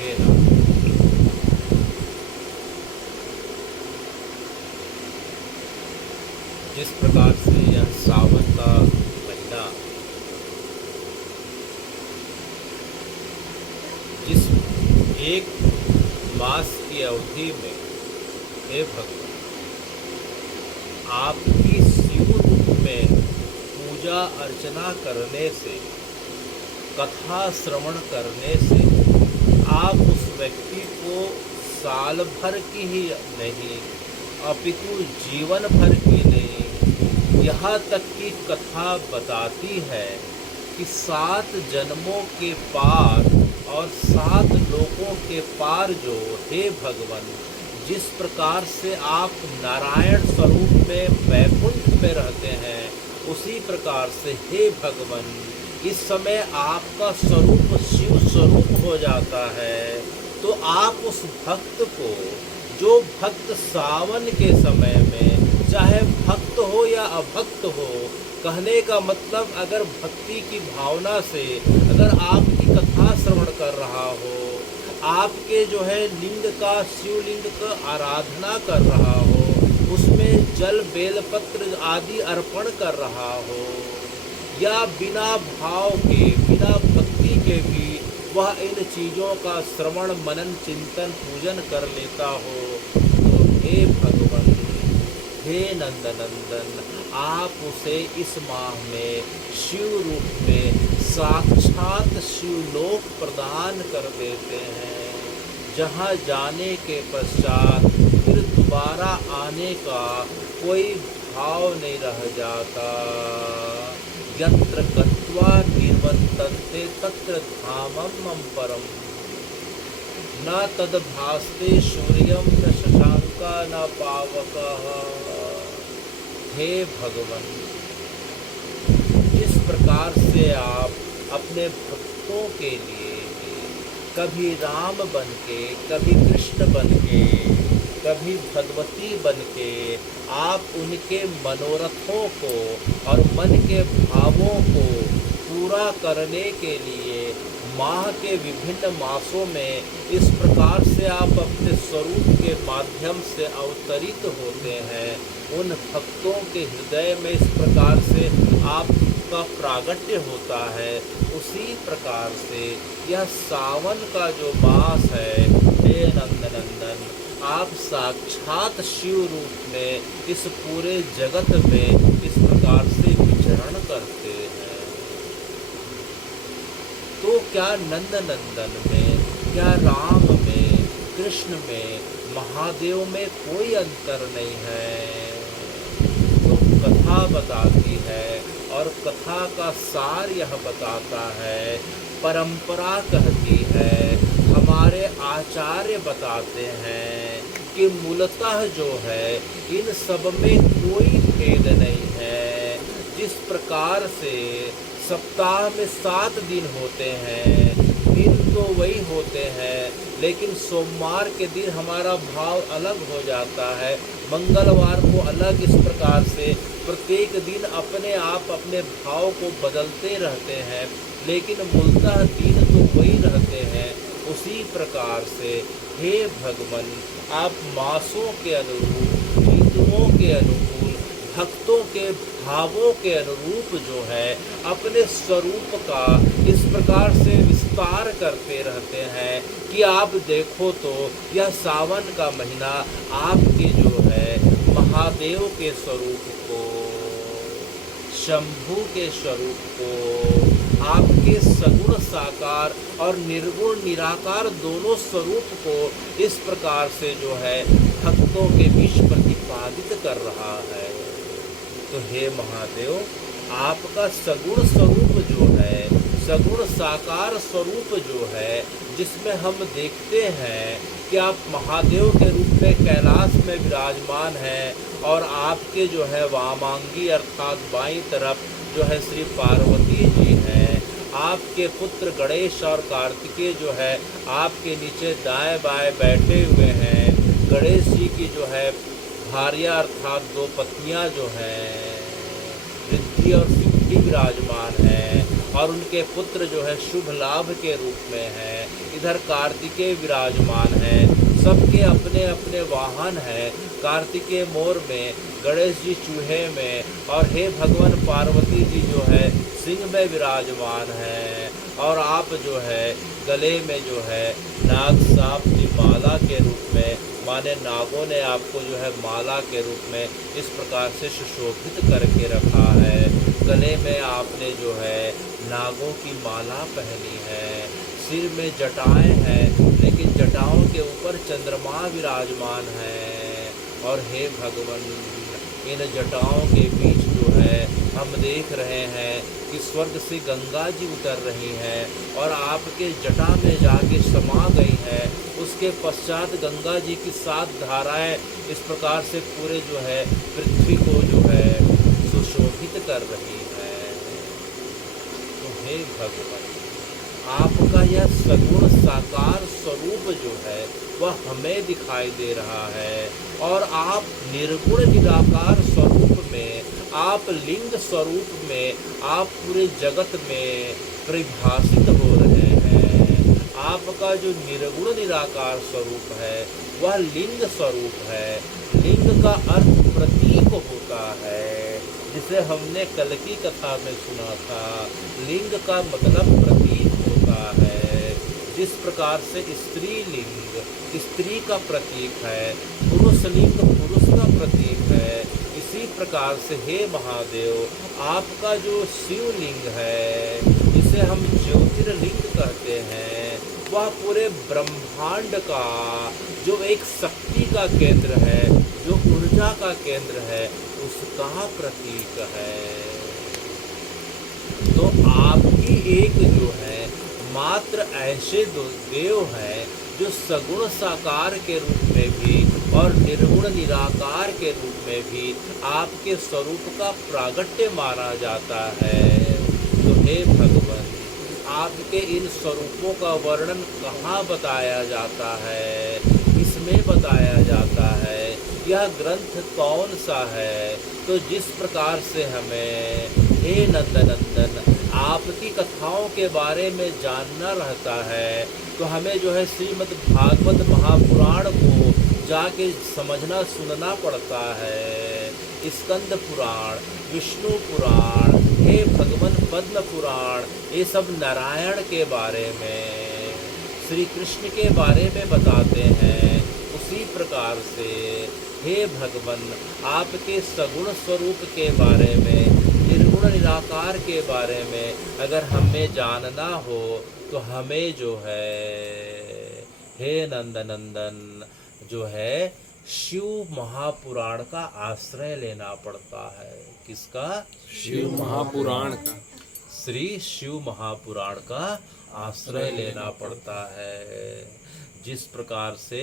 हे नाथ। जिस प्रकार से यह सावन का महीना जिस एक मास की अवधि में, हे भगवान, आपकी शिव रूप में पूजा अर्चना करने से, कथा श्रवण करने से आप उस व्यक्ति को साल भर की ही नहीं अपितु जीवन भर की नहीं, यहाँ तक कि कथा बताती है कि 7 जन्मों के पार और 7 लोकों के पार जो, हे भगवान, जिस प्रकार से आप नारायण स्वरूप में वैकुंठ में रहते हैं, उसी प्रकार से हे भगवान इस समय आपका स्वरूप शिव स्वरूप हो जाता है। तो आप उस भक्त को, जो भक्त सावन के समय में, चाहे भक्त हो या अभक्त हो, कहने का मतलब अगर भक्ति की भावना से अगर आपकी कथा श्रवण कर रहा हो, आपके जो है लिंग का, शिवलिंग का आराधना कर रहा हो, उसमें जल बेलपत्र आदि अर्पण कर रहा हो, या बिना भाव के, बिना भक्ति के भी वह इन चीज़ों का श्रवण मनन चिंतन पूजन कर लेता हो, तो हे भगवान, हे नंदनंदन, आप उसे इस माह में शिव रूप में साक्षात शिवलोक प्रदान कर देते हैं, जहाँ जाने के पश्चात फिर दोबारा आने का कोई भाव नहीं रह जाता। यत्र गत्वा निर्वर्तन्ते तत्र धामं मम परम, न तद्भासते सूर्यं न शशांका न पावकः। हे भगवान, जिस प्रकार से आप अपने भक्तों के लिए कभी राम बन के, कभी कृष्ण बन के, कभी भगवती बन के आप उनके मनोरथों को और मन के भावों को पूरा करने के लिए माह के विभिन्न मासों में इस प्रकार से आप अपने स्वरूप के माध्यम से अवतरित होते हैं, उन भक्तों के हृदय में इस प्रकार से आपका प्रागट्य होता है। उसी प्रकार से यह सावन का जो मास है, हे नंदनंदन, आप साक्षात शिव रूप में इस पूरे जगत में इस प्रकार से विचरण करते हैं। तो क्या नंदनंदन में, क्या राम में, कृष्ण में, महादेव में कोई अंतर नहीं है? तो कथा बताती है और कथा का सार यह बताता है, परंपरा कहती है, हमारे आचार्य बताते हैं कि मूलतः जो है इन सब में कोई भेद नहीं है। जिस प्रकार से सप्ताह में 7 दिन होते हैं, दिन तो वही होते हैं, लेकिन सोमवार के दिन हमारा भाव अलग हो जाता है, मंगलवार को अलग, इस प्रकार से प्रत्येक दिन अपने आप अपने भाव को बदलते रहते हैं, लेकिन मूलतः दिन तो वही रहते हैं। उसी प्रकार से हे भगवान, आप मासों के अनुरूप, ऋतुओं के अनुकूल, भक्तों के भावों के अनुरूप जो है अपने स्वरूप का इस प्रकार से विस्तार करते रहते हैं कि आप देखो तो यह सावन का महीना आपके जो है महादेव के स्वरूप को, शंभू के स्वरूप को, आपके सगुण साकार और निर्गुण निराकार दोनों स्वरूप को इस प्रकार से जो है भक्तों के बीच प्रतिपादित कर रहा है। तो हे महादेव, आपका सगुण स्वरूप जो है, सगुण साकार स्वरूप जो है, जिसमें हम देखते हैं कि आप महादेव के रूप में कैलाश में विराजमान हैं और आपके जो है वामांगी अर्थात बाईं तरफ जो है श्री पार्वती जी हैं, आपके पुत्र गणेश और कार्तिकेय जो है आपके नीचे दाएं बाएं बैठे हुए हैं। गणेश जी की जो है भार्या अर्थात 2 पत्नियां जो हैं रिद्धि और सिद्धि विराजमान हैं, और उनके पुत्र जो है शुभ लाभ के रूप में हैं। इधर कार्तिकेय विराजमान हैं, सबके अपने अपने वाहन हैं। कार्तिकेय मोर में, गणेश जी चूहे में, और हे भगवान पार्वती जी जो है सिंह में विराजमान हैं। और आप जो है गले में जो है नाग सांप की माला के रूप में, माने नागों ने आपको जो है माला के रूप में इस प्रकार से सुशोभित करके रखा है। गले में आपने जो है नागों की माला पहनी है। सिर में जटाएं हैं, लेकिन जटाओं के ऊपर चंद्रमा विराजमान है। और हे भगवान, इन जटाओं के बीच जो है हम देख रहे हैं कि स्वर्ग से गंगा जी उतर रही हैं और आपके जटा में जाके समा गई हैं। उसके पश्चात गंगा जी की 7 धाराएं इस प्रकार से पूरे जो है पृथ्वी को जो है सुशोभित कर रही हैं। तो हे भगवान, आपका यह सगुण साकार स्वरूप जो है वह हमें दिखाई दे रहा है। और आप निर्गुण निराकार स्वरूप में, आप लिंग स्वरूप में, आप पूरे जगत में परिभाषित हो रहे हैं। आपका जो निर्गुण निराकार स्वरूप है वह लिंग स्वरूप है। लिंग का अर्थ प्रतीक होता है, जिसे हमने कल की कथा में सुना था। लिंग का मतलब प्रतीक होता है। जिस प्रकार से स्त्री लिंग स्त्री का प्रतीक है, पुरुष लिंग पुरुष का प्रतीक है, इसी प्रकार से हे महादेव, आपका जो शिवलिंग है, जिसे हम ज्योतिर्लिंग कहते हैं, वह पूरे ब्रह्मांड का जो एक शक्ति का केंद्र है, जो ऊर्जा का केंद्र है, उसका प्रतीक है। तो आप ही एक जो है मात्र ऐसे देव हैं जो सगुण साकार के रूप में भी और निर्गुण निराकार के रूप में भी आपके स्वरूप का प्रागट्य माना जाता है। तो हे भगवान, आपके इन स्वरूपों का वर्णन कहाँ बताया जाता है, इसमें बताया जाता है। यह ग्रंथ कौन सा है? तो जिस प्रकार से हमें हे नंदनंदन आपकी कथाओं के बारे में जानना रहता है, तो हमें जो है श्रीमद् भागवत महापुराण को जाके समझना सुनना पड़ता है। स्कंद पुराण, विष्णु पुराण, हे भगवान पद्म पुराण, ये सब नारायण के बारे में, श्री कृष्ण के बारे में बताते हैं। उसी प्रकार से हे भगवान, आपके सगुण स्वरूप के बारे में, निर्गुण निराकार के बारे में अगर हमें जानना हो, तो हमें जो है हे नंदनंदन जो है शिव महापुराण का आश्रय लेना पड़ता है। किसका? शिव महापुराण का, श्री शिव महापुराण का आश्रय लेना पड़ता है। जिस प्रकार से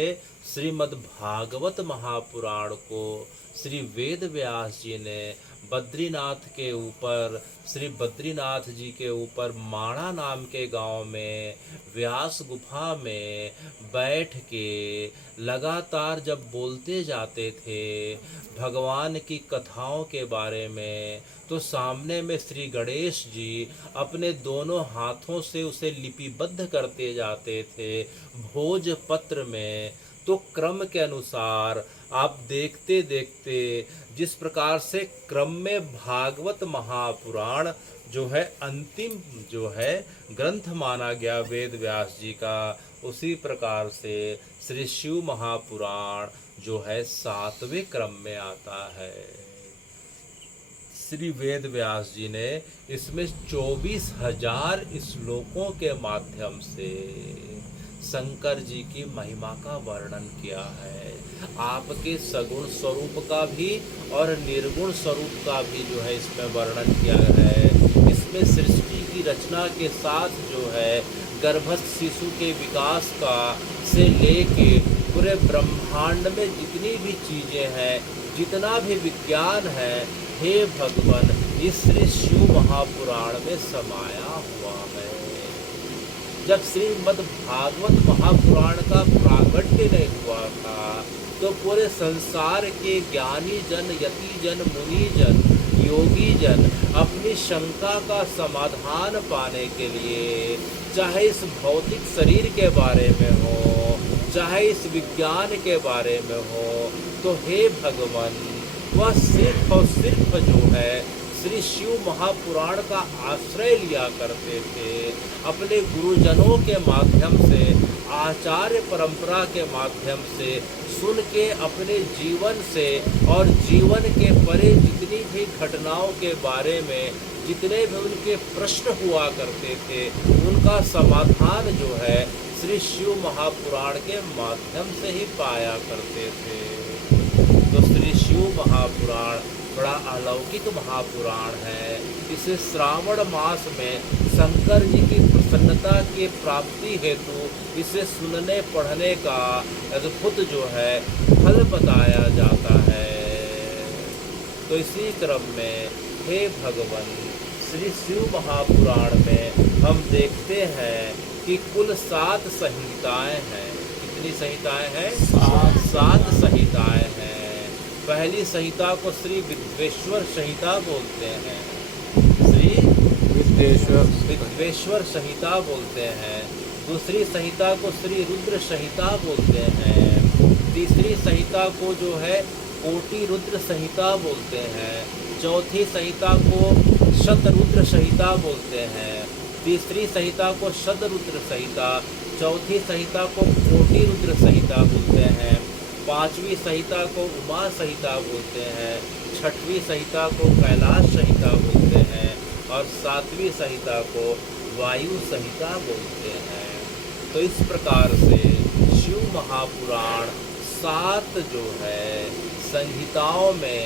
श्रीमद् भागवत महापुराण को श्री वेद व्यास जी ने बद्रीनाथ के ऊपर, श्री बद्रीनाथ जी के ऊपर माणा नाम के गांव में व्यास गुफा में बैठ के लगातार जब बोलते जाते थे भगवान की कथाओं के बारे में, तो सामने में श्री गणेश जी अपने दोनों हाथों से उसे लिपिबद्ध करते जाते थे भोजपत्र में। तो क्रम के अनुसार आप देखते देखते जिस प्रकार से क्रम में भागवत महापुराण जो है अंतिम जो है ग्रंथ माना गया वेद व्यास जी का, उसी प्रकार से श्री शिव महापुराण जो है 7वें क्रम में आता है। श्री वेद व्यास जी ने इसमें 24,000 श्लोकों के माध्यम से शंकर जी की महिमा का वर्णन किया है। आपके सगुण स्वरूप का भी और निर्गुण स्वरूप का भी जो है इसमें वर्णन किया है। इसमें सृष्टि की रचना के साथ जो है गर्भस्थ शिशु के विकास का से लेके पूरे ब्रह्मांड में जितनी भी चीजें हैं, जितना भी विज्ञान है, हे भगवान, इस श्री शिव महापुराण में समाया हुआ है। जब श्रीमद् भागवत महापुराण का प्रागट्य नहीं हुआ था, तो पूरे संसार के ज्ञानी जन, यति जन, मुनि जन योगी जन अपनी शंका का समाधान पाने के लिए, चाहे इस भौतिक शरीर के बारे में हो, चाहे इस विज्ञान के बारे में हो, तो हे भगवान, वह सिर्फ और सिर्फ जो है श्री शिव महापुराण का आश्रय लिया करते थे। अपने गुरुजनों के माध्यम से, आचार्य परंपरा के माध्यम से सुन के अपने जीवन से और जीवन के परे जितनी भी घटनाओं के बारे में जितने भी उनके प्रश्न हुआ करते थे, उनका समाधान जो है श्री शिव महापुराण के माध्यम से ही पाया करते थे। तो श्री शिव महापुराण बड़ा अलौकिक महापुराण है। इसे श्रावण मास में शंकर जी की प्रसन्नता की प्राप्ति हेतु इसे सुनने पढ़ने का अद्भुत जो है फल बताया जाता है। तो इसी क्रम में हे भगवान, श्री शिव महापुराण में हम देखते हैं कि कुल 7 संहिताएं हैं। कितनी संहिताएं हैं? 7 संहिताएं हैं। पहली संहिता को श्री विद्वेश्वर संहिता बोलते हैं। श्री विद्वेश्वर संहिता बोलते हैं। दूसरी संहिता को श्री रुद्र संहिता बोलते हैं। तीसरी संहिता को जो है कोटि रुद्र संहिता बोलते हैं। चौथी संहिता को शतरुद्र संहिता बोलते हैं। तीसरी संहिता को शतरुद्र संहिता, चौथी संहिता को कोटि रुद्र संहिता बोलते हैं। पांचवी संहिता को उमा संहिता बोलते हैं। छठवीं संहिता को कैलाश संहिता बोलते हैं और 7वीं संहिता को वायु संहिता बोलते हैं। तो इस प्रकार से शिव महापुराण 7 जो है संहिताओं में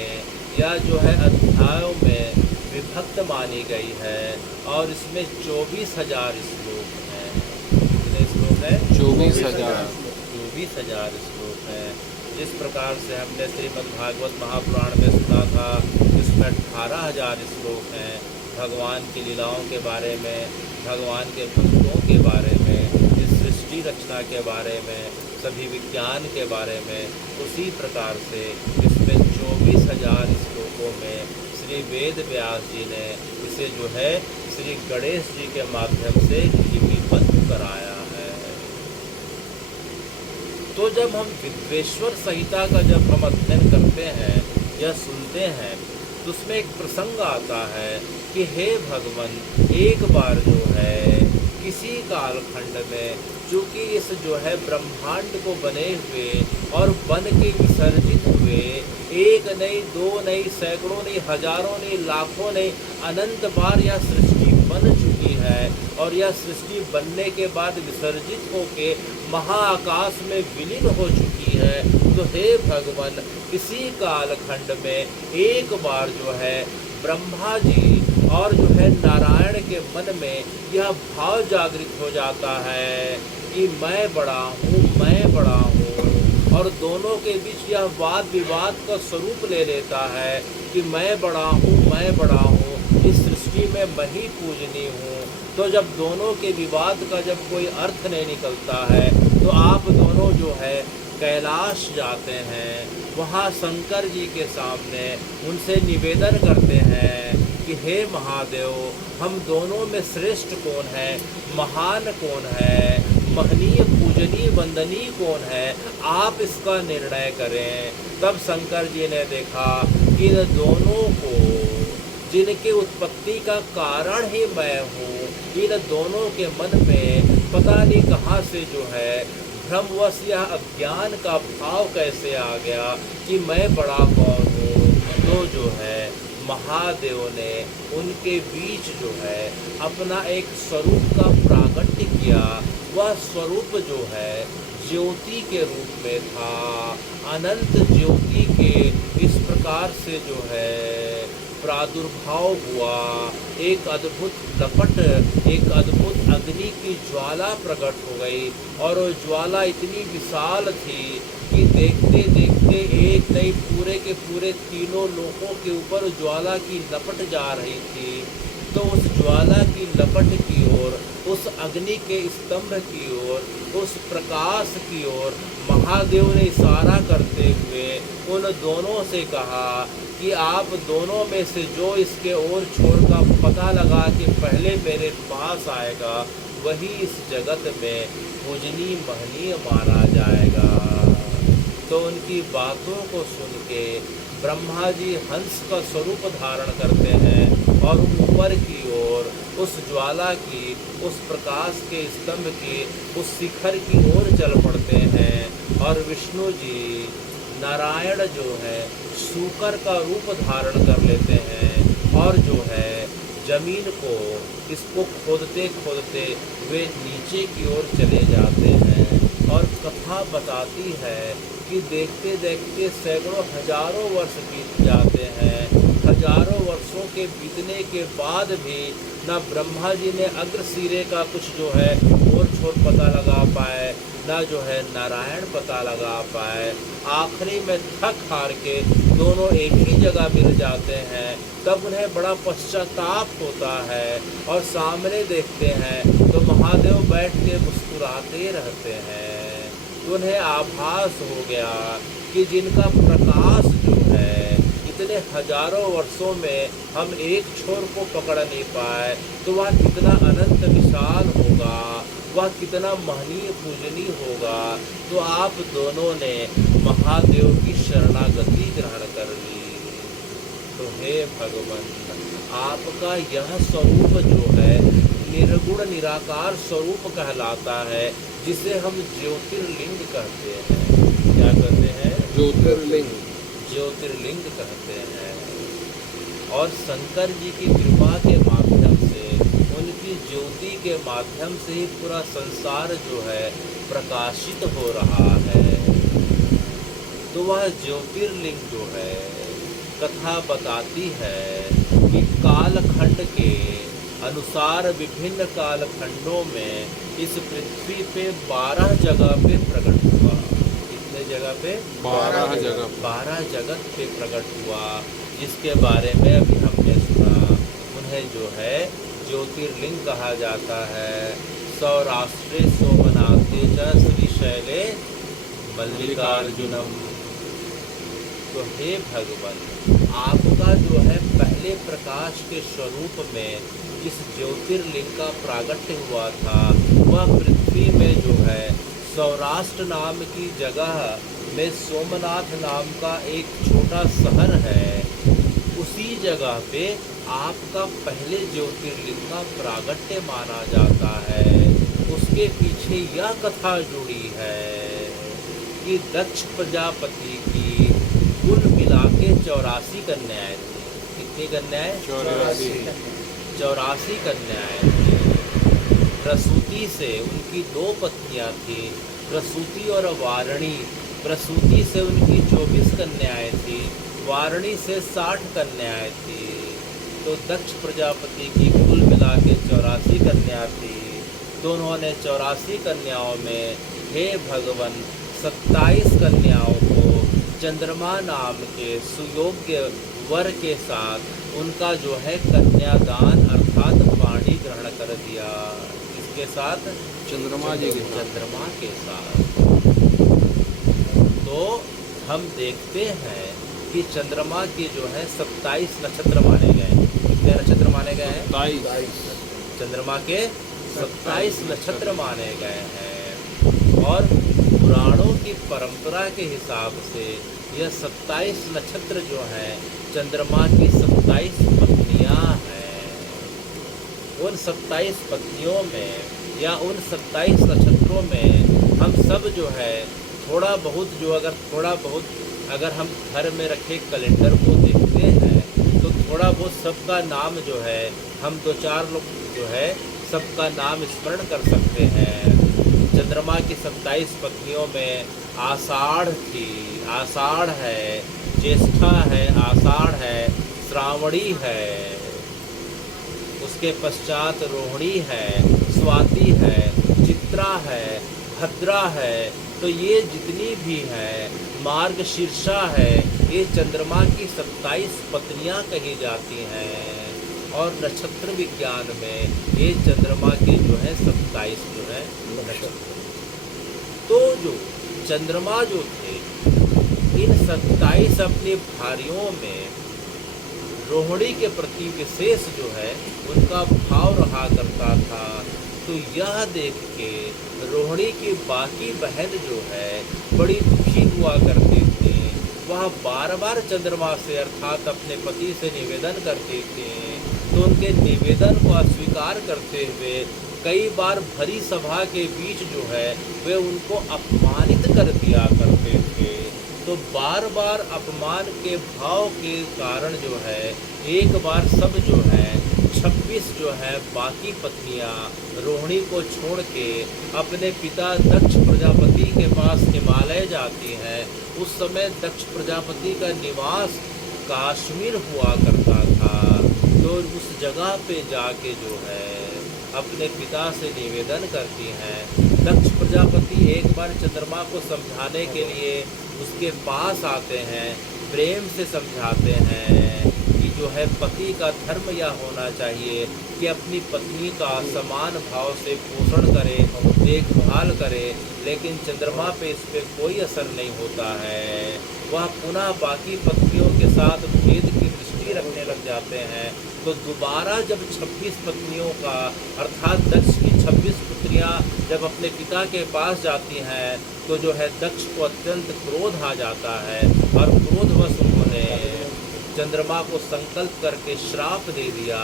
या जो है अध्यायों में विभक्त मानी गई है और इसमें 24,000 श्लोक हैं। कितने श्लोक हैं? 24,000 श्लोक हैं। जिस प्रकार से हमने श्रीमद् भागवत महापुराण में सुना था, इसमें 18,000 श्लोक हैं भगवान की लीलाओं के बारे में, भगवान के भक्तों के बारे में, इस सृष्टि रचना के बारे में, सभी विज्ञान के बारे में। उसी प्रकार से इसमें 24,000 श्लोकों में श्री वेद व्यास जी ने इसे जो है श्री गणेश जी के माध्यम से लिपिबद्ध कराया है। तो जब हम विद्वेश्वर संहिता का जब हम अध्ययन करते हैं या सुनते हैं, तो उसमें एक प्रसंग आता है कि हे भगवान, एक बार जो है किसी कालखंड में, चूँकि इस जो है ब्रह्मांड को बने हुए और बन के विसर्जित हुए, एक नहीं, दो नहीं, सैकड़ों नहीं, हजारों नहीं, लाखों नहीं, अनंत बार यह सृष्टि बन चुकी है और यह सृष्टि बनने के बाद विसर्जित होके महाआकाश में विलीन हो चुकी है। तो हे भगवान, इसी कालखंड में एक बार जो है ब्रह्मा जी और जो है नारायण के मन में यह भाव जागृत हो जाता है कि मैं बड़ा हूँ, मैं बड़ा हूँ, और दोनों के बीच यह वाद विवाद का स्वरूप ले लेता है कि मैं बड़ा हूँ, मैं बड़ा हूँ, इस सृष्टि में मैं ही पूजनीय हूँ। तो जब दोनों के विवाद का जब कोई अर्थ नहीं निकलता है, तो आप दोनों जो है कैलाश जाते हैं, वहाँ शंकर जी के सामने उनसे निवेदन करते हैं कि हे महादेव, हम दोनों में श्रेष्ठ कौन है, महान कौन है, महनीय पूजनीय वंदनीय कौन है, आप इसका निर्णय करें। तब शंकर जी ने देखा कि इन दोनों को, जिनके उत्पत्ति का कारण ही मैं हूँ, इन दोनों के मन में पता नहीं कहाँ से जो है भ्रमवश या अज्ञान का भाव कैसे आ गया कि मैं बड़ा कौन हूँ। तो जो है महादेव ने उनके बीच जो है अपना एक स्वरूप का प्राकट्य किया। वह स्वरूप जो है ज्योति के रूप में था, अनंत ज्योति के इस प्रकार से जो है प्रादुर्भाव हुआ। एक अद्भुत लपट, एक अद्भुत अग्नि की ज्वाला प्रकट हो गई और वो ज्वाला इतनी विशाल थी कि देखते देखते एक नहीं, पूरे के पूरे तीनों लोगों के ऊपर ज्वाला की लपट जा रही थी। तो उस ज्वाला की लपट की ओर, उस अग्नि के स्तंभ की ओर, उस प्रकाश की ओर महादेव ने इशारा करते हुए उन दोनों से कहा कि आप दोनों में से जो इसके ओर छोर का पता लगा कि पहले मेरे पास आएगा वही इस जगत में पूजनीय महनीय माना जाएगा। तो उनकी बातों को सुन के ब्रह्मा जी हंस का स्वरूप धारण करते हैं और ऊपर की ओर उस ज्वाला की, उस प्रकाश के स्तंभ की, उस शिखर की ओर चल पड़ते हैं। और विष्णु जी नारायण जो है शूकर का रूप धारण कर लेते हैं और जो है जमीन को इसको खोदते खोदते वे नीचे की ओर चले जाते हैं। और कथा बताती है कि देखते देखते सैकड़ों हजारों वर्ष बीत जाते हैं। हजारों वर्षों के बीतने के बाद भी ना ब्रह्मा जी ने अग्रसिरे का कुछ जो है और छोर पता लगा पाए, ना जो है नारायण पता लगा पाए। आखिरी में थक हार के दोनों एक ही जगह मिल जाते हैं। तब उन्हें बड़ा पश्चाताप होता है और सामने देखते हैं तो महादेव बैठ के मुस्कुराते रहते हैं। तो उन्हें आभास हो गया कि जिनका प्रकाश जो है इतने हजारों वर्षों में हम एक छोर को पकड़ नहीं पाए तो वह कितना अनंत विशाल होगा, वह कितना महनीय पूजनीय होगा। तो आप दोनों ने महादेव की शरणागति ग्रहण कर ली। तो हे भगवान, आपका यह स्वरूप जो है निर्गुण निराकार स्वरूप कहलाता है, जिसे हम ज्योतिर्लिंग कहते हैं। क्या कहते हैं? ज्योतिर्लिंग। ज्योतिर्लिंग कहते हैं। और शंकर जी की कृपा के माध्यम से, उनकी ज्योति के माध्यम से ही पूरा संसार जो है प्रकाशित हो रहा है। तो वह ज्योतिर्लिंग जो है कथा बताती है कि कालखंड के अनुसार विभिन्न कालखंडों में इस पृथ्वी पे 12 जगह पे प्रकट हुआ। कितने जगह पे? 12 जगह। 12 जगत पे प्रकट हुआ, जिसके बारे में अभी हमने सुना। उन्हें जो है ज्योतिर्लिंग कहा जाता है। सौराष्ट्रे सोमनाथे च श्रीशैले मल्लिकार्जुनम। तो हे भगवान, आपका जो है पहले प्रकाश के स्वरूप में जिस ज्योतिर्लिंग का प्रागट्य हुआ था वह पृथ्वी में जो है सौराष्ट्र नाम की जगह में सोमनाथ नाम का एक छोटा शहर है। उसी जगह पे आपका पहले ज्योतिर्लिंग का प्रागट्य माना जाता है। उसके पीछे यह कथा जुड़ी है कि दक्ष प्रजापति की कुल मिला के 84 कन्याएं थी। कितनी कन्याएं? 84 कन्याएं थी। प्रसूति से उनकी 2 पत्नियां थी, प्रसूति और वारणी। प्रसूति से उनकी 24 कन्याएं थी, वारणी से 60 कन्याएं थी। तो दक्ष प्रजापति की कुल मिला के 84 कन्या थी। तो उन्होंने 84 कन्याओं में हे भगवान 27 कन्याओं को चंद्रमा नाम के सुयोग्य वर के साथ उनका जो है कन्यादान अर्थात वाणी ग्रहण कर दिया। इसके साथ? चंद्रमा जी के साथ। चंद्रमा के साथ। तो हम देखते हैं कि चंद्रमा के जो है 27 नक्षत्र माने गए। कितने नक्षत्र माने गए हैं? 27। चंद्रमा के 27 नक्षत्र माने गए हैं। और पुराणों की परंपरा के हिसाब से यह 27 नक्षत्र जो हैं चंद्रमा की 27 पत्नियां हैं। उन 27 पत्नियों में या उन 27 नक्षत्रों में हम सब जो है थोड़ा बहुत अगर हम घर में रखे कैलेंडर को देखते हैं तो थोड़ा बहुत सबका नाम जो है हम 2-4 लोग जो है सबका नाम स्मरण कर सकते हैं। चंद्रमा की 27 पत्नियों में आषाढ़ थी, आषाढ़ है, ज्येष्ठा है, आषाढ़ है, श्रावणी है, उसके पश्चात रोहिणी है, स्वाति है, चित्रा है, भद्रा है। तो ये जितनी भी हैं, मार्गशीर्षा है, ये चंद्रमा की 27 पत्नियां कही जाती हैं। और नक्षत्र विज्ञान में ये चंद्रमा के जो है 27 जो है नक्षत्र। तो जो चंद्रमा जो थे इन 27 अपनी भारियों में रोहिणी के प्रति विशेष जो है उनका भाव रहा करता था। तो यह देख के रोहिणी की बाकी बहन जो है बड़ी दुखी हुआ करती थी। वह बार बार चंद्रमा से अर्थात अपने पति से निवेदन करती थी, तो उनके निवेदन को अस्वीकार करते हुए कई बार भरी सभा के बीच जो है वे उनको अपमानित कर दिया करते थे। तो बार बार अपमान के भाव के कारण जो है एक बार सब जो है 26 जो है बाकी पत्नियां रोहिणी को छोड़ के अपने पिता दक्ष प्रजापति के पास हिमालय जाती हैं। उस समय दक्ष प्रजापति का निवास कश्मीर हुआ करता था। तो उस जगह पे जाके जो है अपने पिता से निवेदन करती हैं। दक्ष प्रजापति एक बार चंद्रमा को समझाने के लिए उसके पास आते हैं, प्रेम से समझाते हैं कि जो है पति का धर्म यह होना चाहिए कि अपनी पत्नी का समान भाव से पोषण करे, देखभाल करे, लेकिन चंद्रमा पे इस पे कोई असर नहीं होता है। वह पुनः बाकी पत्नियों के साथ भेद की दृष्टि रखने लग जाते हैं। तो दोबारा जब 26 पत्नियों का अर्थात दक्ष की 26 पुत्रियां जब अपने पिता के पास जाती हैं तो जो है दक्ष को अत्यंत क्रोध आ जाता है और क्रोधवश उन्होंने चंद्रमा को संकल्प करके श्राप दे दिया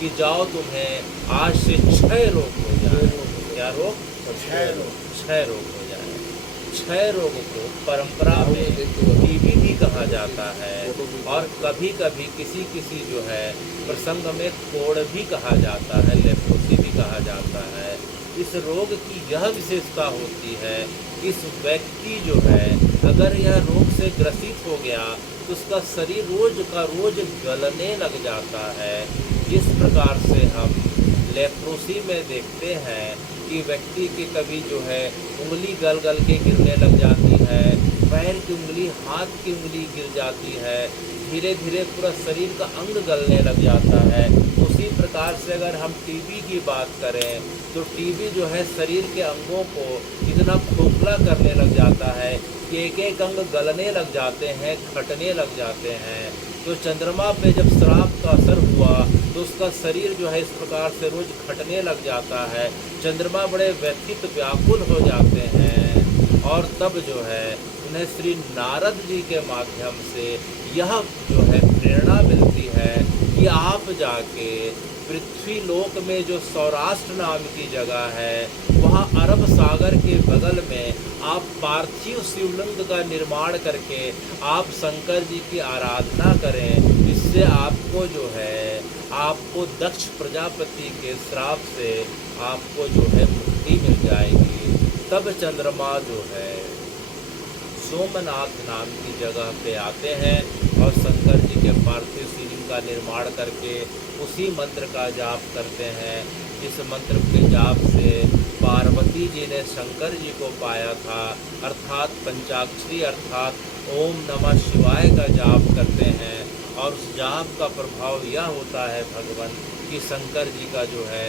कि जाओ तुम्हें आज से 6 रोग हो जाए। क्या रोग? 6 रोग हो जाए। 6 रोग को परंपरा में टीबी भी कहा जाता है और कभी कभी किसी किसी जो है प्रसंग में कोढ़ भी कहा जाता है, लेप्रोसी भी कहा जाता है। इस रोग की यह विशेषता होती है कि इस व्यक्ति जो है अगर यह रोग से ग्रसित हो गया तो उसका शरीर रोज का रोज गलने लग जाता है। जिस प्रकार से हम लेप्रोसी में देखते हैं कि व्यक्ति की कभी जो है उंगली गल गल के गिरने लग जाती है, पैर की उंगली, हाथ की उंगली गिर जाती है, धीरे धीरे पूरा शरीर का अंग गलने लग जाता है। उसी प्रकार से अगर हम टीबी की बात करें तो टीबी जो है शरीर के अंगों को इतना खोखला करने लग जाता है कि एक एक अंग गलने लग जाते हैं, खटने लग जाते हैं। तो चंद्रमा पे जब श्राप का असर हुआ तो उसका शरीर जो है इस प्रकार से रोज खटने लग जाता है। चंद्रमा बड़े व्यथित व्याकुल हो जाते हैं और तब जो है उन्हें श्री नारद जी के माध्यम से यह जो है प्रेरणा मिलती है कि आप जाके पृथ्वी लोक में जो सौराष्ट्र नाम की जगह है वहाँ अरब सागर के बगल में आप पार्थिव शिवलिंग का निर्माण करके आप शंकर जी की आराधना करें। इससे आपको जो है आपको दक्ष प्रजापति के श्राप से आपको जो है मुक्ति मिल जाएगी। तब चंद्रमा जो है सोमनाथ नाम की जगह पे आते हैं और शंकर जी के पार्थिव शिवलिंग का निर्माण करके उसी मंत्र का जाप करते हैं जिस मंत्र के जाप से पार्वती जी ने शंकर जी को पाया था, अर्थात पंचाक्षरी अर्थात ओम नमः शिवाय का जाप करते हैं। और उस जाप का प्रभाव यह होता है भगवान कि शंकर जी का जो है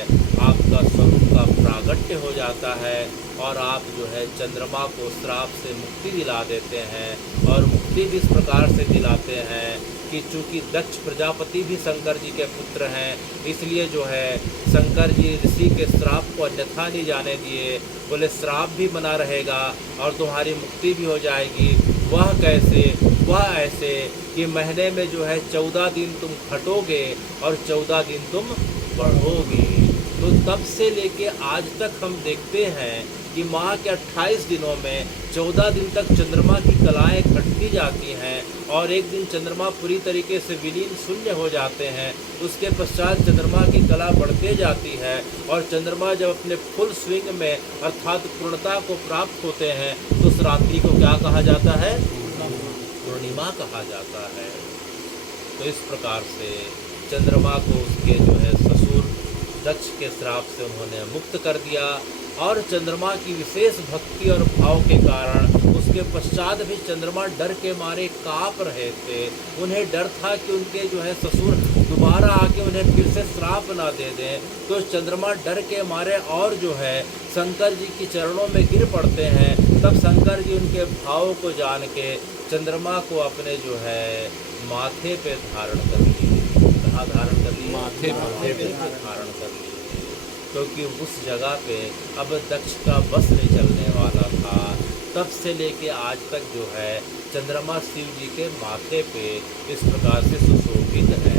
आपका स्वरूप का प्रागट्य हो जाता है और आप जो है चंद्रमा को श्राप से मुक्ति दिला देते हैं। और मुक्ति भी इस प्रकार से दिलाते हैं कि चूँकि दक्ष प्रजापति भी शंकर जी के पुत्र हैं, इसलिए जो है शंकर जी ऋषि के श्राप को अन्यथा नहीं जाने दिए। बोले श्राप भी बना रहेगा और तुम्हारी मुक्ति भी हो जाएगी। वह कैसे? वह ऐसे कि महीने में जो है 14 दिन तुम खटोगे और 14 दिन तुम बढ़ोगे। तो तब से लेके आज तक हम देखते हैं कि माह के 28 दिनों में 14 दिन तक चंद्रमा की कलाएं खटती जाती हैं और एक दिन चंद्रमा पूरी तरीके से विलीन शून्य हो जाते हैं। उसके पश्चात चंद्रमा की कला बढ़ते जाती है और चंद्रमा जब अपने फुल स्विंग में अर्थात पूर्णता को प्राप्त होते हैं तो उस रात्रि को क्या कहा जाता है? पूर्णिमा कहा जाता है। तो इस प्रकार से चंद्रमा को उसके जो है ससुर दक्ष के श्राप से उन्होंने मुक्त कर दिया और चंद्रमा की विशेष भक्ति और भाव के कारण उसके पश्चात भी चंद्रमा डर के मारे काँप रहे थे। उन्हें डर था कि उनके जो है ससुर दोबारा आके उन्हें फिर से श्राप ना दे दें। तो चंद्रमा डर के मारे और जो है शंकर जी की चरणों में गिर पड़ते हैं। तब शंकर जी उनके भाव को जान के चंद्रमा को अपने जो है माथे पे धारण कर लिए। कहाँ धारण कर लिए? माथे पर। माथे पे धारण कर लिए, क्योंकि उस जगह पे अब दक्ष का बस नहीं चलने वाला था। तब से लेके आज तक जो है चंद्रमा शिव जी के माथे पे इस प्रकार से सुशोभित है।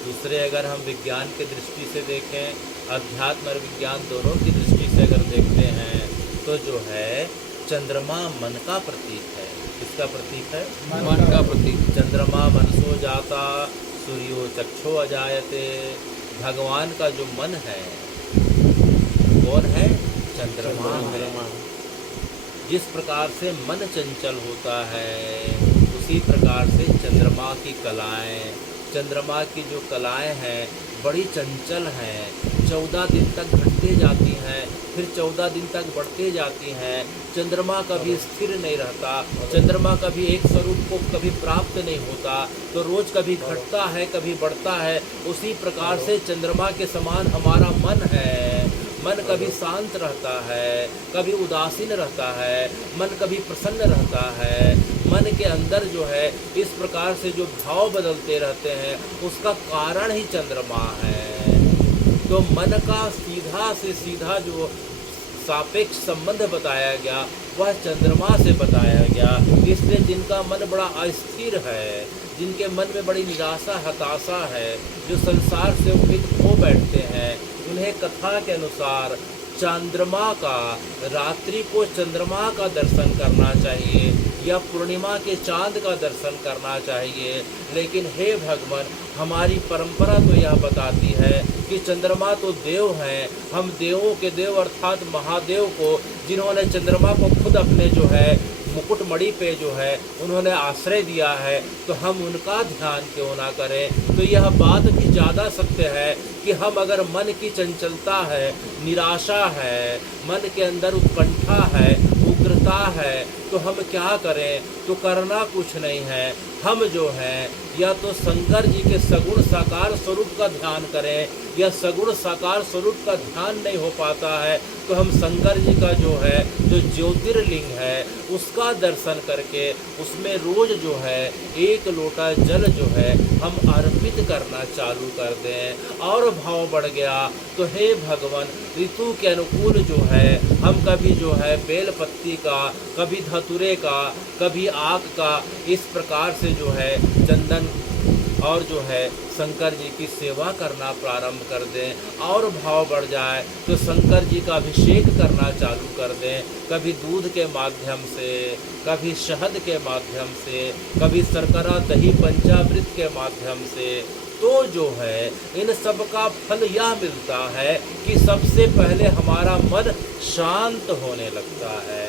दूसरे अगर हम विज्ञान के दृष्टि से देखें, अध्यात्म और विज्ञान दोनों की दृष्टि से अगर देखते हैं तो जो है चंद्रमा मन का प्रतीक है। किसका प्रतीक है? मन का प्रतीक। चंद्रमा मनसो जाता सूर्यो चक्षो अजायते। भगवान का जो मन है कौन है? चंद्रमा है। जिस प्रकार से मन चंचल होता है उसी प्रकार से चंद्रमा की कलाएं, चंद्रमा की जो कलाएं हैं बड़ी चंचल हैं। 14 दिन तक घटते जाती हैं, फिर 14 दिन तक बढ़ते जाती हैं। चंद्रमा कभी स्थिर नहीं रहता, चंद्रमा कभी एक स्वरूप को कभी प्राप्त नहीं होता, तो रोज कभी घटता है कभी बढ़ता है। उसी प्रकार से चंद्रमा के समान हमारा मन है। मन कभी शांत रहता है, कभी उदासीन रहता है, मन कभी प्रसन्न रहता है। मन के अंदर जो है इस प्रकार से जो भाव बदलते रहते हैं उसका कारण ही चंद्रमा है। तो मन का सीधा से सीधा जो सापेक्ष संबंध बताया गया वह चंद्रमा से बताया गया। इसलिए जिनका मन बड़ा अस्थिर है, जिनके मन में बड़ी निराशा हताशा है, जो संसार से उम्मीद खो बैठते हैं, उन्हें कथा के अनुसार चंद्रमा का, रात्रि को चंद्रमा का दर्शन करना चाहिए या पूर्णिमा के चांद का दर्शन करना चाहिए। लेकिन हे भगवान, हमारी परंपरा तो यह बताती है कि चंद्रमा तो देव हैं, हम देवों के देव अर्थात महादेव को, जिन्होंने चंद्रमा को खुद अपने जो है मुकुटमणि पे जो है उन्होंने आश्रय दिया है, तो हम उनका ध्यान क्यों ना करें। तो यह बात भी ज़्यादा सत्य है कि हम अगर मन की चंचलता है, निराशा है, मन के अंदर उत्कंठा है, उग्रता है, तो हम क्या करें? तो करना कुछ नहीं है। हम जो हैं या तो शंकर जी के सगुण साकार स्वरूप का ध्यान करें, या सगुण साकार स्वरूप का ध्यान नहीं हो पाता है तो हम शंकर जी का जो है जो ज्योतिर्लिंग है उसका दर्शन करके उसमें रोज जो है 1 लोटा जल जो है हम अर्पित करना चालू कर दें। और भाव बढ़ गया तो हे भगवान, ऋतु के अनुकूल जो है हम कभी जो है बेल पत्ती का, कभी धतूरे का, कभी आक का, इस प्रकार से जो है चंदन और जो है शंकर जी की सेवा करना प्रारंभ कर दें। और भाव बढ़ जाए तो शंकर जी का अभिषेक करना चालू कर दें, कभी दूध के माध्यम से, कभी शहद के माध्यम से, कभी शर्करा दही पंचामृत के माध्यम से। तो जो है इन सब का फल यह मिलता है कि सबसे पहले हमारा मन शांत होने लगता है,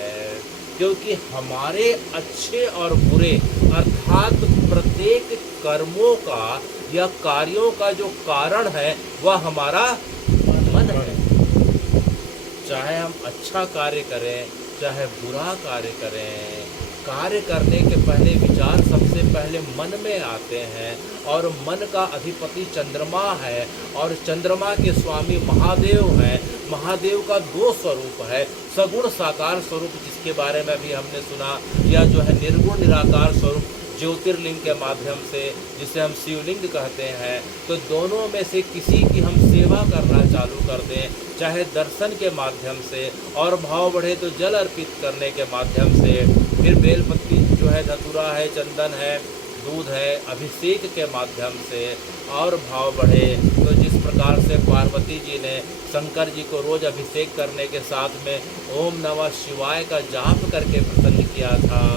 क्योंकि हमारे अच्छे और बुरे अर्थात प्रत्येक कर्मों का या कार्यों का जो कारण है वह हमारा मन है। चाहे हम अच्छा कार्य करें चाहे बुरा कार्य करें, कार्य करने के पहले विचार सबसे पहले मन में आते हैं। और मन का अधिपति चंद्रमा है और चंद्रमा के स्वामी महादेव हैं। महादेव का 2 स्वरूप है, सगुण साकार स्वरूप जिसके बारे में भी हमने सुना, या जो है निर्गुण निराकार स्वरूप ज्योतिर्लिंग के माध्यम से जिसे हम शिवलिंग कहते हैं। तो दोनों में से किसी की हम सेवा करना चालू कर दें, चाहे दर्शन के माध्यम से, और भाव बढ़े तो जल अर्पित करने के माध्यम से, फिर बेलपत्ती जो है, धतूरा है, चंदन है, दूध है, अभिषेक के माध्यम से, और भाव बढ़े तो जिस प्रकार से पार्वती जी ने शंकर जी को रोज अभिषेक करने के साथ में ओम नमः शिवाय का जाप करके प्रसन्न किया था,